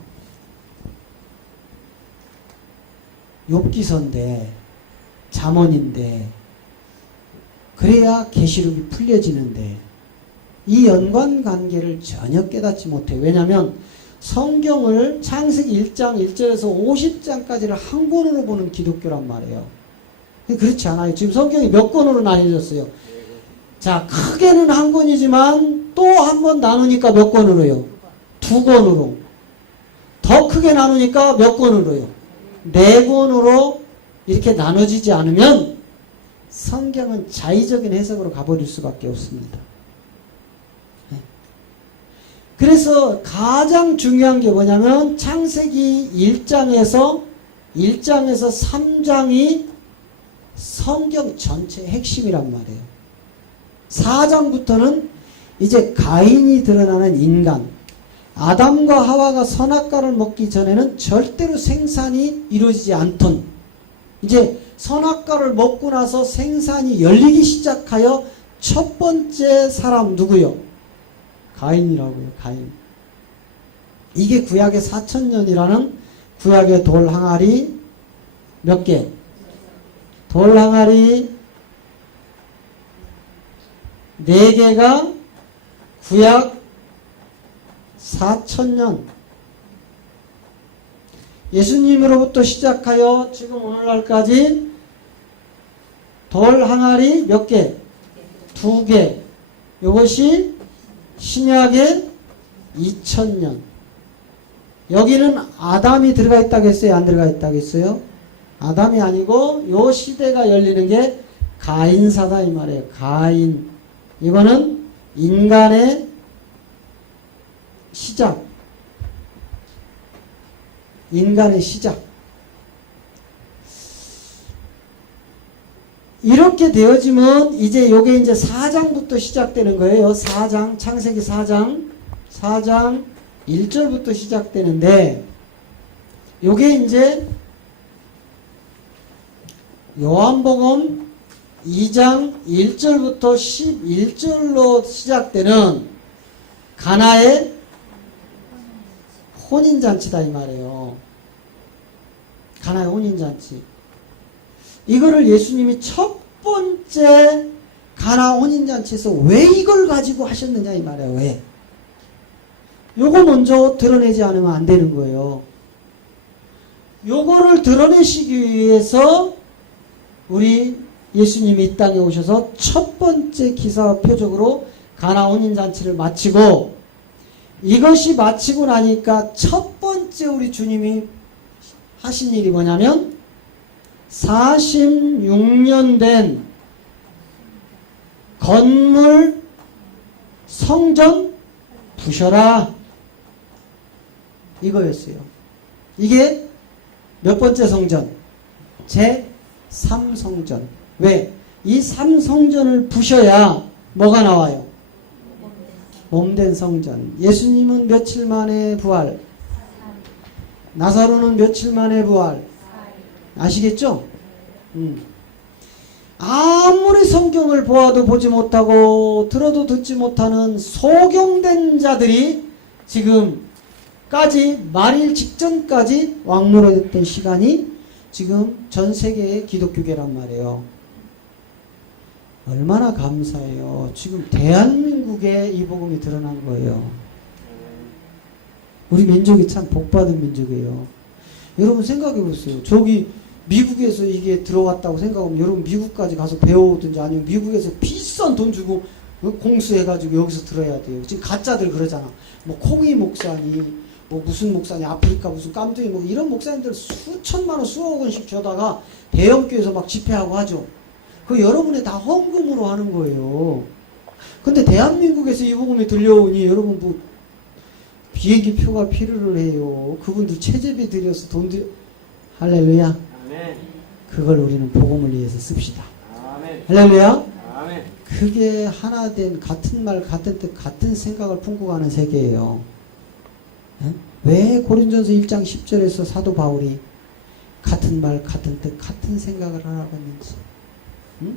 욥기서인데 잠언인데 그래야 계시록이 풀려지는데 이 연관관계를 전혀 깨닫지 못해요. 왜냐하면 성경을 창세기 1장 1절에서 50장까지를 한 권으로 보는 기독교란 말이에요. 그렇지 않아요. 지금 성경이 몇 권으로 나뉘어졌어요. 자, 크게는 한 권이지만 또 한 번 나누니까 몇 권으로요? 두 권으로. 더 크게 나누니까 몇 권으로요? 네 권으로 이렇게 나눠지지 않으면 성경은 자의적인 해석으로 가버릴 수밖에 없습니다. 그래서 가장 중요한 게 뭐냐면 창세기 1장에서 3장이 성경 전체의 핵심이란 말이에요. 4장부터는 이제 가인이 드러나는 인간, 아담과 하와가 선악과를 먹기 전에는 절대로 생산이 이루어지지 않던, 이제 선악과를 먹고 나서 생산이 열리기 시작하여 첫 번째 사람 누구요? 가인이라고요. 가인. 이게 구약의 4,000년이라는 구약의 돌 항아리 몇 개? 돌 항아리 4개가 구약 4,000년. 예수님으로부터 시작하여 지금 오늘날까지 돌 항아리 몇 개? 2개. 이것이 신약의 2000년. 여기는 아담이 들어가 있다고 했어요? 안 들어가 있다고 했어요? 아담이 아니고 요 시대가 열리는 게 가인사다 이 말이에요. 가인. 이거는 인간의 시작. 인간의 시작. 이렇게 되어지면 이제 요게 이제 4장부터 시작되는 거예요. 4장, 창세기 4장 1절부터 시작되는데, 요게 이제 요한복음 2장 1절부터 11절로 시작되는 가나의 혼인잔치다 이 말이에요. 가나의 혼인잔치. 이거를 예수님이 첫 번째 가나 혼인잔치에서 왜 이걸 가지고 하셨느냐 이 말이에요. 왜? 요거 먼저 드러내지 않으면 안 되는 거예요. 요거를 드러내시기 위해서 우리 예수님이 이 땅에 오셔서 첫 번째 기사와 표적으로 가나 혼인잔치를 마치고, 이것이 마치고 나니까 첫 번째 우리 주님이 하신 일이 뭐냐면 46년 된 건물 성전 부셔라 이거였어요. 이게 몇 번째 성전? 제3성전. 왜? 이 3성전을 부셔야 뭐가 나와요? 몸된 성전. 예수님은 며칠 만에 부활, 나사로는 며칠 만에 부활. 아시겠죠? 아무리 성경을 보아도 보지 못하고 들어도 듣지 못하는 소경된 자들이 지금 말일 직전까지 왕노릇했던 시간이 지금 전 세계의 기독교계란 말이에요. 얼마나 감사해요. 지금 대한민국에 이 복음이 드러난 거예요. 우리 민족이 참 복받은 민족이에요. 여러분 생각해 보세요. 저기 미국에서 이게 들어왔다고 생각하면 여러분 미국까지 가서 배워오든지 아니면 미국에서 비싼 돈 주고 공수해가지고 여기서 들어야 돼요. 지금 가짜들 그러잖아. 뭐 콩이 목사니 뭐 무슨 목사니 아프리카 무슨 깜둥이 뭐 이런 목사님들 수천만 원 수억 원씩 줘다가 대형교회에서 막 집회하고 하죠. 그 여러분이 다 헌금으로 하는 거예요. 근데 대한민국에서 이 복음이 들려오니 여러분 뭐 비행기 표가 필요를 해요. 그분들 체제비 들여서 돈 들여 할렐루야. 아멘. 그걸 우리는 복음을 위해서 씁시다. 아멘. 할렐루야. 아멘. 그게 하나 된 같은 말 같은 뜻 같은 생각을 품고 가는 세계예요. 에? 왜 고린전서 1장 10절에서 사도 바울이 같은 말 같은 뜻 같은 생각을 하라고 했는지. 응?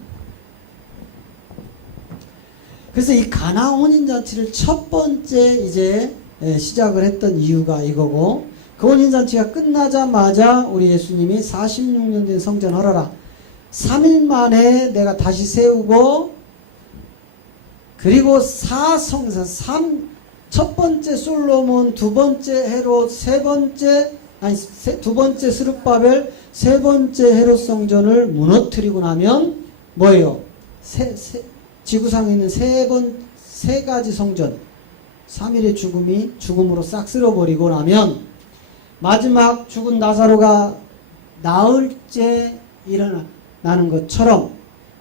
그래서 이 가나 혼인잔치를 첫 번째 이제 시작을 했던 이유가 이거고, 그 혼인잔치가 끝나자마자 우리 예수님이 46년 된 성전 헐어라. 3일 만에 내가 다시 세우고, 그리고 첫 번째 솔로몬, 두 번째 헤롯, 두 번째 스룹바벨, 세 번째 헤롯 성전을 무너뜨리고 나면 뭐예요? 지구상에 있는 세 가지 성전, 3일의 죽음으로 싹 쓸어버리고 나면 마지막 죽은 나사로가 나흘째 일어나는 것처럼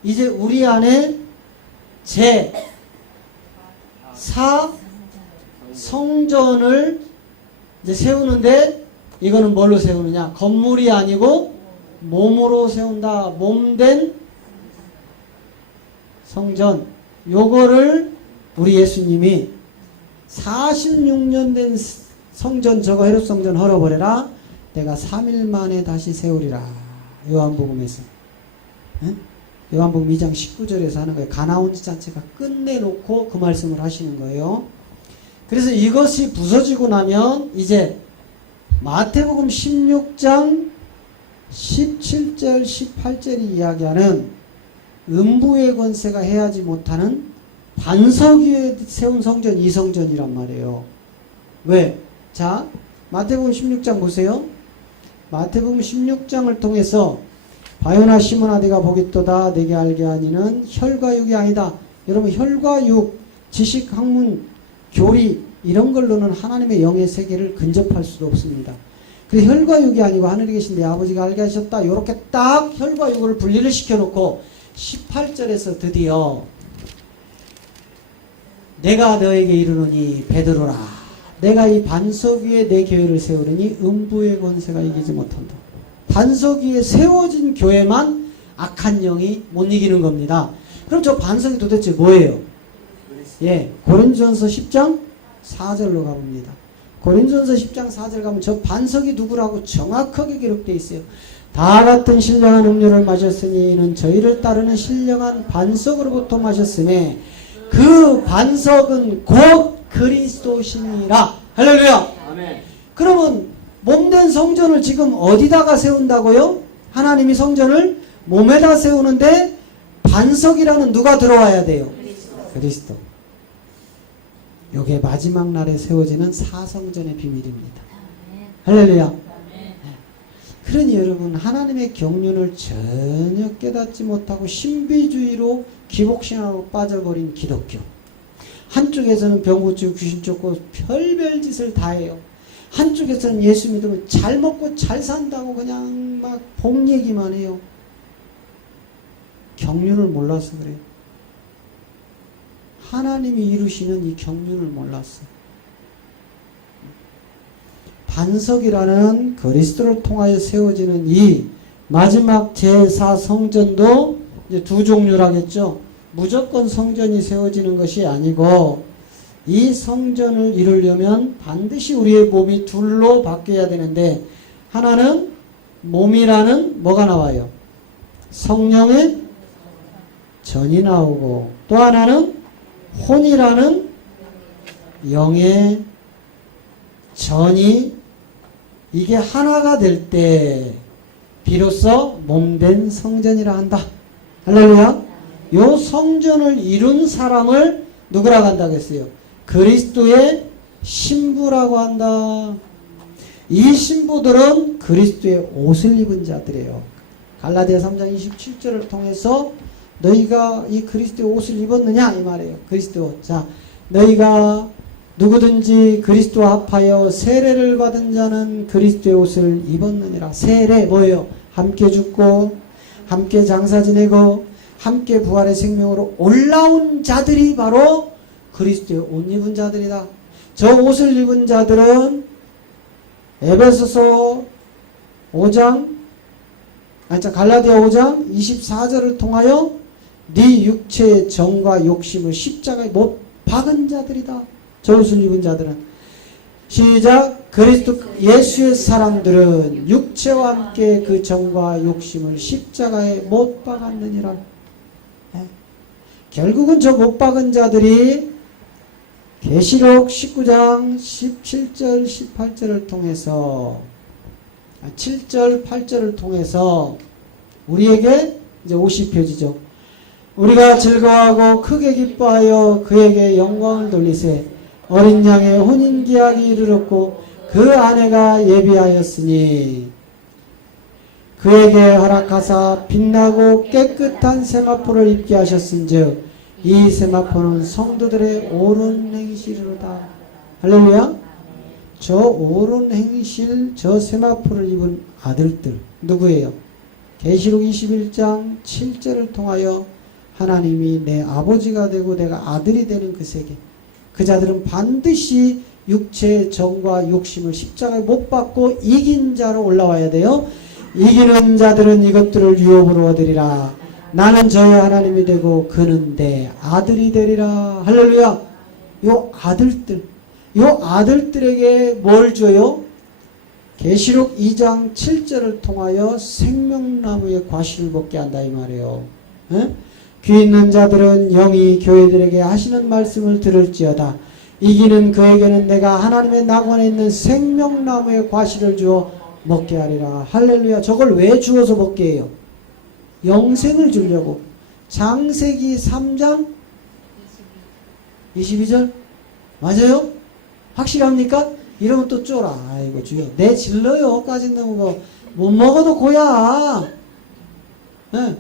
이제 우리 안에 제4 성전을 이제 세우는데, 이거는 뭘로 세우느냐? 건물이 아니고 몸으로 세운다. 몸된 성전. 요거를 우리 예수님이 46년 된 성전, 저거 헤롯 성전 헐어버려라. 내가 3일 만에 다시 세우리라. 요한복음에서. 요한복음 2장 19절에서 하는 거예요. 가나 혼인잔치가 끝내놓고 그 말씀을 하시는 거예요. 그래서 이것이 부서지고 나면 이제 마태복음 16장 17절 18절이 이야기하는 음부의 권세가 해하지 못하는 반석 위에 세운 성전, 이 성전이란 말이에요. 왜? 자, 마태복음 16장 보세요. 마태복음 16장을 통해서 바요나 시몬아 네가 보겠도다 내게 알게 하니는 혈과 육이 아니다. 여러분, 혈과 육, 지식, 학문, 교리 이런 걸로는 하나님의 영의 세계를 근접할 수도 없습니다. 그 혈과 육이 아니고 하늘에 계신 내 아버지가 알게 하셨다. 이렇게 딱 혈과 육을 분리를 시켜놓고 18절에서 드디어 내가 너에게 이르노니 베드로라, 내가 이 반석 위에 내 교회를 세우려니 음부의 권세가 이기지 못한다. 반석 위에 세워진 교회만 악한 영이 못 이기는 겁니다. 그럼 저 반석이 도대체 뭐예요? 예, 고린도전서 10장 4절로 가봅니다. 고린도전서 10장 4절 가면 저 반석이 누구라고 정확하게 기록되어 있어요. 다 같은 신령한 음료를 마셨으니 이는 저희를 따르는 신령한 반석으로부터 마셨으니 그 반석은 곧 그리스도시니라. 할렐루야. 아멘. 그러면 몸된 성전을 지금 어디다가 세운다고요? 하나님이 성전을 몸에다 세우는데 반석이라는 누가 들어와야 돼요? 그리스도. 이게 마지막 날에 세워지는 사성전의 비밀입니다. 할렐루야. 그러니 여러분, 하나님의 경륜을 전혀 깨닫지 못하고 신비주의로 기복신앙으로 빠져버린 기독교. 한쪽에서는 병 고치고 귀신 쫓고 별별 짓을 다 해요. 한쪽에서는 예수 믿으면 잘 먹고 잘 산다고 그냥 막 복 얘기만 해요. 경륜을 몰라서 그래요. 하나님이 이루시는 이 경륜을 몰랐어요. 반석이라는 그리스도를 통하여 세워지는 이 마지막 제4 성전도 이제 두 종류라겠죠. 무조건 성전이 세워지는 것이 아니고 이 성전을 이루려면 반드시 우리의 몸이 둘로 바뀌어야 되는데, 하나는 몸이라는 뭐가 나와요? 성령의 전이 나오고, 또 하나는 혼이라는 영의 전이 이게 하나가 될 때 비로소 몸된 성전이라 한다. 할렐루야. 요 성전을 이룬 사람을 누구라고 한다고 했어요? 그리스도의 신부라고 한다. 이 신부들은 그리스도의 옷을 입은 자들이에요. 갈라디아 3장 27절을 통해서 너희가 이 그리스도의 옷을 입었느냐 이 말이에요. 그리스도 옷. 자, 너희가 누구든지 그리스도와 합하여 세례를 받은 자는 그리스도의 옷을 입었느니라. 세례 뭐예요? 함께 죽고 함께 장사 지내고 함께 부활의 생명으로 올라온 자들이 바로 그리스도의 옷 입은 자들이다. 저 옷을 입은 자들은 에베소서 5장 갈라디아 5장 24절을 통하여 네 육체의 정과 욕심을 십자가에 못 박은 자들이다. 저 옷을 입은 자들은. 시작. 그리스도 예수의 사람들은 육체와 함께 그 정과 욕심을 십자가에 못 박았느니라. 결국은 저 못 박은 자들이 계시록 19장 17절 18절을 통해서 7절 8절을 통해서 우리에게 이제 옷이 펴지죠. 우리가 즐거워하고 크게 기뻐하여 그에게 영광을 돌리세. 어린 양의 혼인기약이 이르렀고 그 아내가 예비하였으니 그에게 허락하사 빛나고 깨끗한 세마포를 입게 하셨은즉 이 세마포는 성도들의 옳은 행실이로다. 할렐루야. 저 옳은 행실, 저 세마포를 입은 아들들 누구예요? 계시록 21장 7절을 통하여 하나님이 내 아버지가 되고 내가 아들이 되는 그 세계, 그 자들은 반드시 육체의 정과 욕심을 십자가에 못 박고 이긴 자로 올라와야 돼요. 이기는 자들은 이것들을 유업으로 얻으리라. 나는 저의 하나님이 되고 그는 내 아들이 되리라. 할렐루야. 요 아들들에게 뭘 줘요? 계시록 2장 7절을 통하여 생명나무의 과실을 먹게 한다 이 말이에요. 에? 귀 있는 자들은 영이 교회들에게 하시는 말씀을 들을지어다. 이기는 그에게는 내가 하나님의 낙원에 있는 생명나무의 과실을 주어 먹게 하리라. 할렐루야. 저걸 왜 주어서 먹게 해요? 영생을 주려고. 창세기 3장 22절 맞아요? 확실합니까? 이러면 또 쫄아. 아이고 주여 내 질러요 까지 너무 못 먹어도 고야. 네.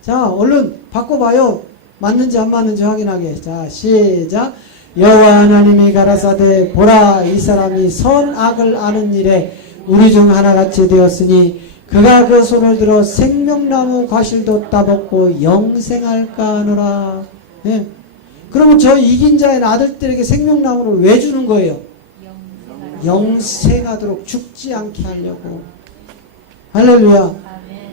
자 얼른 바꿔봐요. 맞는지 안 맞는지 확인하게. 자 시작. 여호와 하나님이 가라사대 보라 이 사람이 선악을 아는 일에 우리 중 하나같이 되었으니 그가 그 손을 들어 생명나무 과실도 따먹고 영생할까 하노라. 네. 그러면 저 이긴 자의 아들들에게 생명나무를 왜 주는 거예요? 영생하도록 죽지 않게 하려고. 할렐루야. 아멘.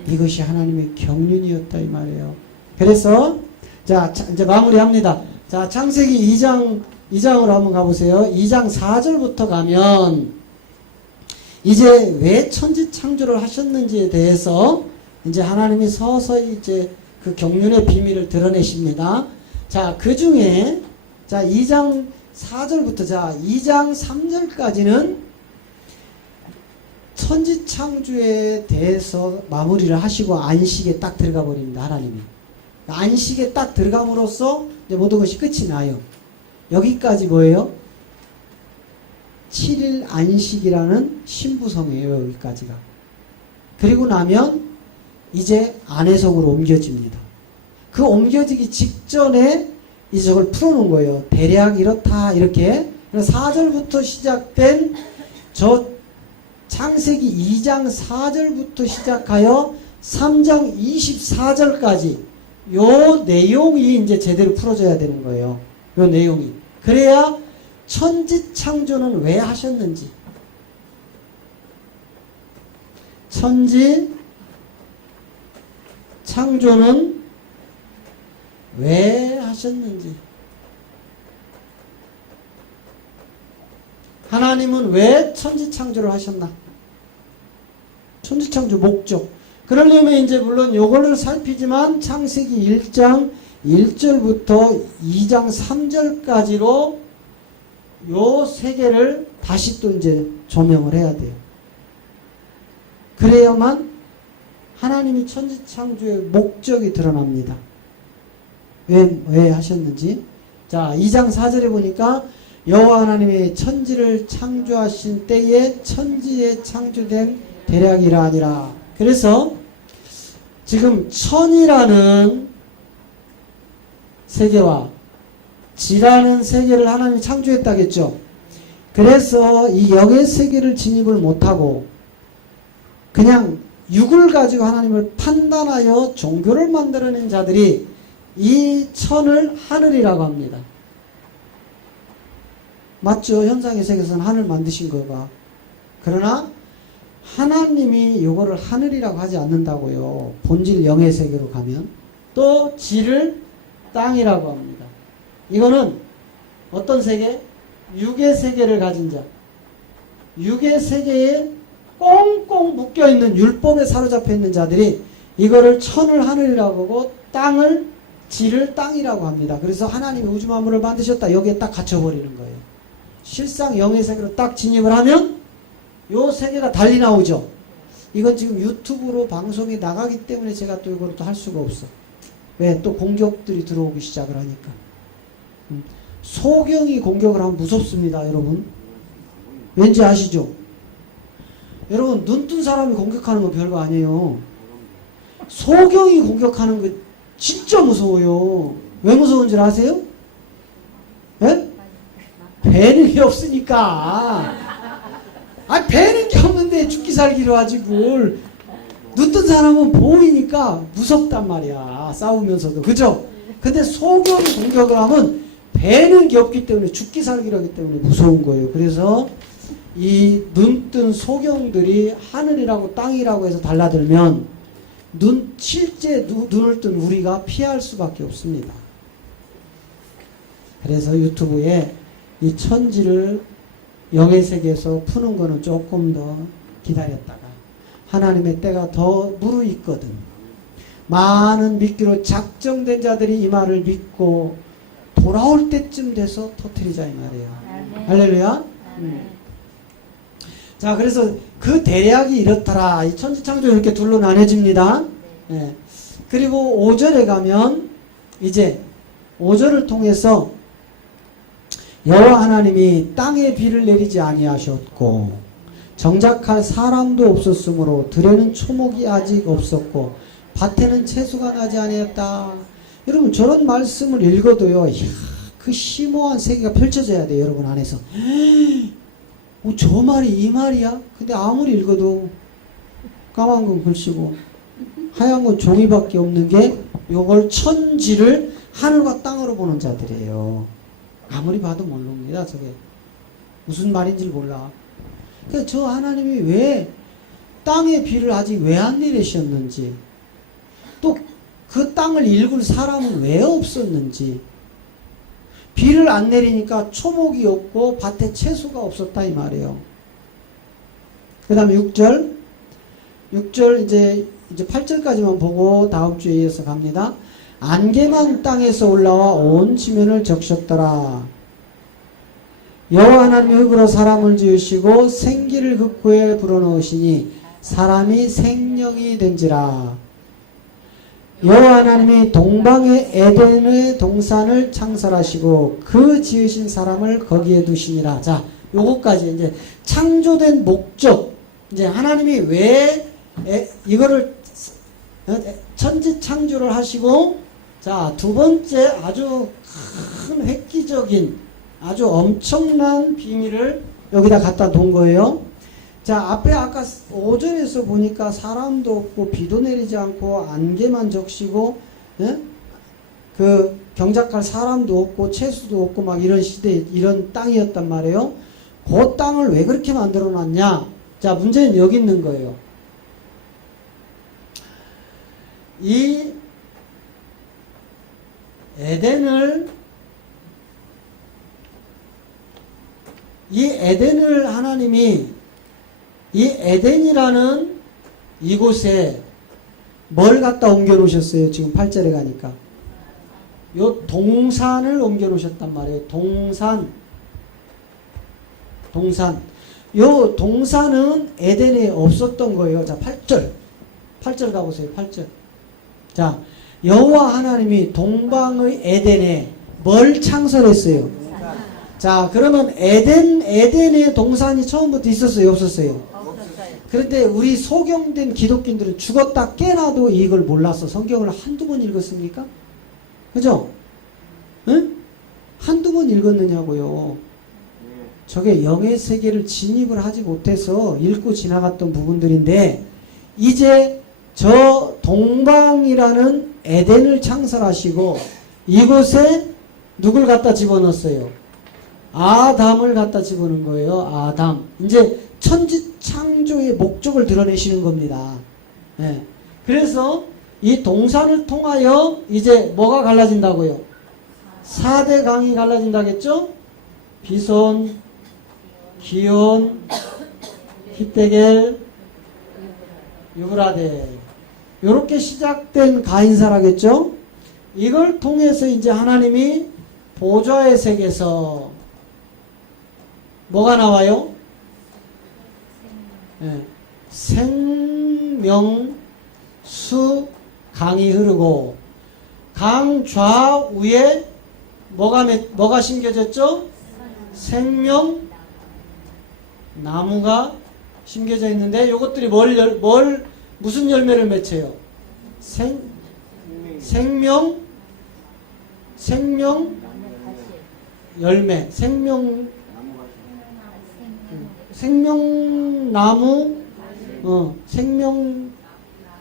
이것이 하나님의 경륜이었다 이 말이에요. 그래서 자 이제 마무리합니다. 자 창세기 2장으로 한번 가보세요. 2장 4절부터 가면 이제 왜 천지 창조를 하셨는지에 대해서 이제 하나님이 서서히 이제 그 경륜의 비밀을 드러내십니다. 자, 그 중에 자 2장 4절부터 자 2장 3절까지는 천지 창조에 대해서 마무리를 하시고 안식에 딱 들어가 버립니다. 하나님이 안식에 딱 들어감으로써 이제 모든 것이 끝이 나요. 여기까지 뭐예요? 7일 안식이라는 신부성이에요. 여기까지가. 그리고 나면 이제 안해성으로 옮겨집니다. 그 옮겨지기 직전에 이제 저걸 풀어놓은 거예요. 대략 이렇다 이렇게. 4절부터 시작된 저 창세기 2장 4절부터 시작하여 3장 24절까지 요 내용이 이제 제대로 풀어져야 되는 거예요. 요 내용이. 그래야 천지 창조는 왜 하셨는지, 천지 창조는 왜 하셨는지, 하나님은 왜 천지 창조를 하셨나? 천지 창조 목적. 그러려면 이제 물론 요거를 살피지만 창세기 1장 1절부터 2장 3절까지로 요 세계를 다시 또 이제 조명을 해야 돼요. 그래야만 하나님이 천지창조의 목적이 드러납니다. 왜 하셨는지. 자, 2장 4절에 보니까 여호와 하나님이 천지를 창조하신 때에 천지에 창조된 대략이라 아니라. 그래서 지금 천이라는 세계와 지라는 세계를 하나님이 창조했다겠죠. 그래서 이 영의 세계를 진입을 못하고 그냥 육을 가지고 하나님을 판단하여 종교를 만들어낸 자들이 이 천을 하늘이라고 합니다. 맞죠? 현상의 세계에서는 하늘 만드신 거가. 그러나 하나님이 이거를 하늘이라고 하지 않는다고요. 본질 영의 세계로 가면. 또 지를 땅이라고 합니다. 이거는 어떤 세계? 육의 세계를 가진 자. 육의 세계에 꽁꽁 묶여있는 율법에 사로잡혀 있는 자들이 이거를 천을 하늘이라고 하고 땅을 지를 땅이라고 합니다. 그래서 하나님이 우주 만물을 만드셨다. 여기에 딱 갇혀버리는 거예요. 실상 영의 세계로 딱 진입을 하면 요 세계가 달리 나오죠. 이건 지금 유튜브로 방송이 나가기 때문에 제가 또 이걸 또 할 수가 없어. 왜? 또 공격들이 들어오기 시작을 하니까. 소경이 공격을 하면 무섭습니다, 여러분. 왠지 아시죠? 여러분, 눈 뜬 사람이 공격하는 거 별거 아니에요. 소경이 공격하는 거 진짜 무서워요. 왜 무서운 줄 아세요? 예? 배는 게 없으니까. 배는 게 없는데 죽기 살기로 하지 뭘. 눈 뜬 사람은 보이니까 무섭단 말이야. 싸우면서도. 그죠? 근데 소경이 공격을 하면 배는 게 없기 때문에 죽기 살기로 하기 때문에 무서운 거예요. 그래서 이 눈 뜬 소경들이 하늘이라고 땅이라고 해서 달라들면 실제 눈을 뜬 우리가 피할 수밖에 없습니다. 그래서 유튜브에 이 천지를 영의 세계에서 푸는 거는 조금 더 기다렸다가 하나님의 때가 더 무르익거든. 많은 믿기로 작정된 자들이 이 말을 믿고 돌아올 때쯤 돼서 터뜨리자 이 말이에요. 할렐루야. 자, 그래서 그 대략이 이렇더라. 이 천지창조 이렇게 둘로 나눠집니다. 네. 그리고 5절에 가면 이제 5절을 통해서 여호와 하나님이 땅에 비를 내리지 아니하셨고 정작할 사람도 없었으므로 들에는 초목이 아직 없었고 밭에는 채소가 나지 아니했다. 여러분, 저런 말씀을 읽어도요, 이야, 그 심오한 세계가 펼쳐져야 돼요, 여러분 안에서. 저 말이 이 말이야? 근데 아무리 읽어도 까만 건 글씨고 하얀 건 종이밖에 없는 게 요걸 천지를 하늘과 땅으로 보는 자들이에요. 아무리 봐도 모릅니다. 저게 무슨 말인지 몰라. 그러니까 저 하나님이 왜 땅에 비를 아직 왜 안 내리셨는지, 또 그 땅을 읽을 사람은 왜 없었는지, 비를 안 내리니까 초목이 없고 밭에 채소가 없었다 이 말이에요. 그 다음에 6절 이제 8절까지만 보고 다음 주에 이어서 갑니다. 안개만 땅에서 올라와 온 지면을 적셨더라. 여호와 하나님이 흙으로 사람을 지으시고 생기를 그 코에 불어넣으시니 사람이 생명이 된지라. 여호와 하나님이 동방의 에덴의 동산을 창설하시고 그 지으신 사람을 거기에 두시니라. 자, 요거까지 이제 창조된 목적, 이제 하나님이 왜 이거를 천지 창조를 하시고, 자, 두 번째 아주 큰 획기적인 아주 엄청난 비밀을 여기다 갖다 놓은 거예요. 자, 앞에 아까 5절에서 보니까 사람도 없고 비도 내리지 않고 안개만 적시고, 예? 그 경작할 사람도 없고 채소도 없고 막 이런 시대, 이런 땅이었단 말이에요. 그 땅을 왜 그렇게 만들어 놨냐? 자, 문제는 여기 있는 거예요. 이 에덴을 하나님이 이 에덴이라는 이곳에 뭘 갖다 옮겨 놓으셨어요? 지금 8절에 가니까 요 동산을 옮겨 놓으셨단 말이에요. 동산. 동산. 요 동산은 에덴에 없었던 거예요. 자, 8절. 8절 가보세요. 8절. 자, 여호와 하나님이 동방의 에덴에 뭘 창설했어요? 자, 그러면 에덴에 동산이 처음부터 있었어요? 없었어요? 그런데 우리 소경된 기독교인들은 죽었다 깨나도 이걸 몰랐어. 성경을 한두 번 읽었습니까? 그죠? 응? 한두 번 읽었느냐고요. 저게 영의 세계를 진입을 하지 못해서 읽고 지나갔던 부분들인데, 이제 저 동방이라는 에덴을 창설하시고 이곳에 누굴 갖다 집어넣었어요? 아담을 갖다 집어넣은 거예요. 아담. 이제 천지 창조의 목적을 드러내시는 겁니다. 네. 그래서 이 동산을 통하여 이제 뭐가 갈라진다고요? 4대 강이 갈라진다겠죠? 비손, 기온, 히데겔, 유브라데. 요렇게 시작된 가인사라겠죠? 이걸 통해서 이제 하나님이 보좌의 색에서 뭐가 나와요? 네. 생명수 강이 흐르고, 강 좌우에 뭐가 심겨졌죠? 생명 나무가 심겨져 있는데, 요것들이 무슨 열매를 맺혀요? 생명 열매, 생명나무,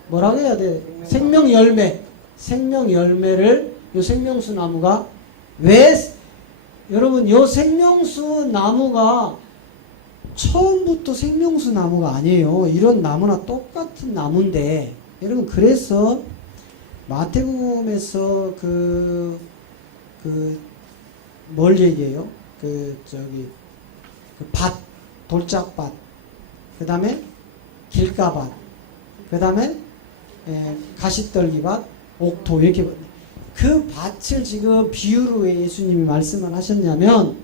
뭐라고 해야 돼? 생명 열매를, 요 생명수 나무가, 여러분, 요 생명수 나무가 처음부터 생명수 나무가 아니에요. 이런 나무나 똑같은 나무인데, 여러분, 그래서 마태복음에서 뭘 얘기해요? 돌짝밭, 그 다음에 길가밭, 그 다음에 가시떨기밭, 옥토, 이렇게 그 밭을 지금 비유로 왜 예수님이 말씀을 하셨냐면,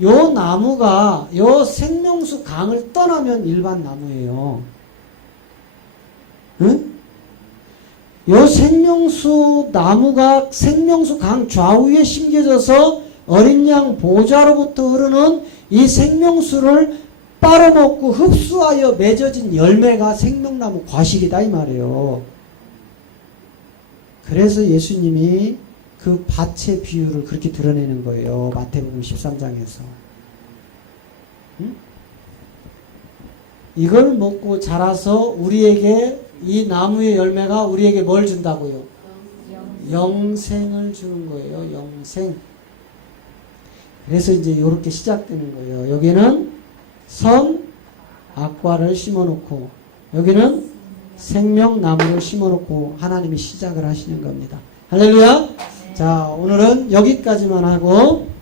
요 나무가 요 생명수 강을 떠나면 일반 나무예요. 응? 요 생명수 나무가 생명수 강 좌우에 심겨져서 어린 양 보좌로부터 흐르는 이 생명수를 빨아먹고 흡수하여 맺어진 열매가 생명나무 과실이다 이 말이에요. 그래서 예수님이 그 밭의 비유를 그렇게 드러내는 거예요. 마태복음 13장에서. 응? 이걸 먹고 자라서 우리에게 이 나무의 열매가 우리에게 뭘 준다고요? 영생을 주는 거예요. 영생. 그래서 이제 이렇게 시작되는 거예요. 여기는 선악과를 심어놓고, 여기는 생명나무를 심어놓고 하나님이 시작을 하시는 겁니다. 할렐루야. 자, 오늘은 여기까지만 하고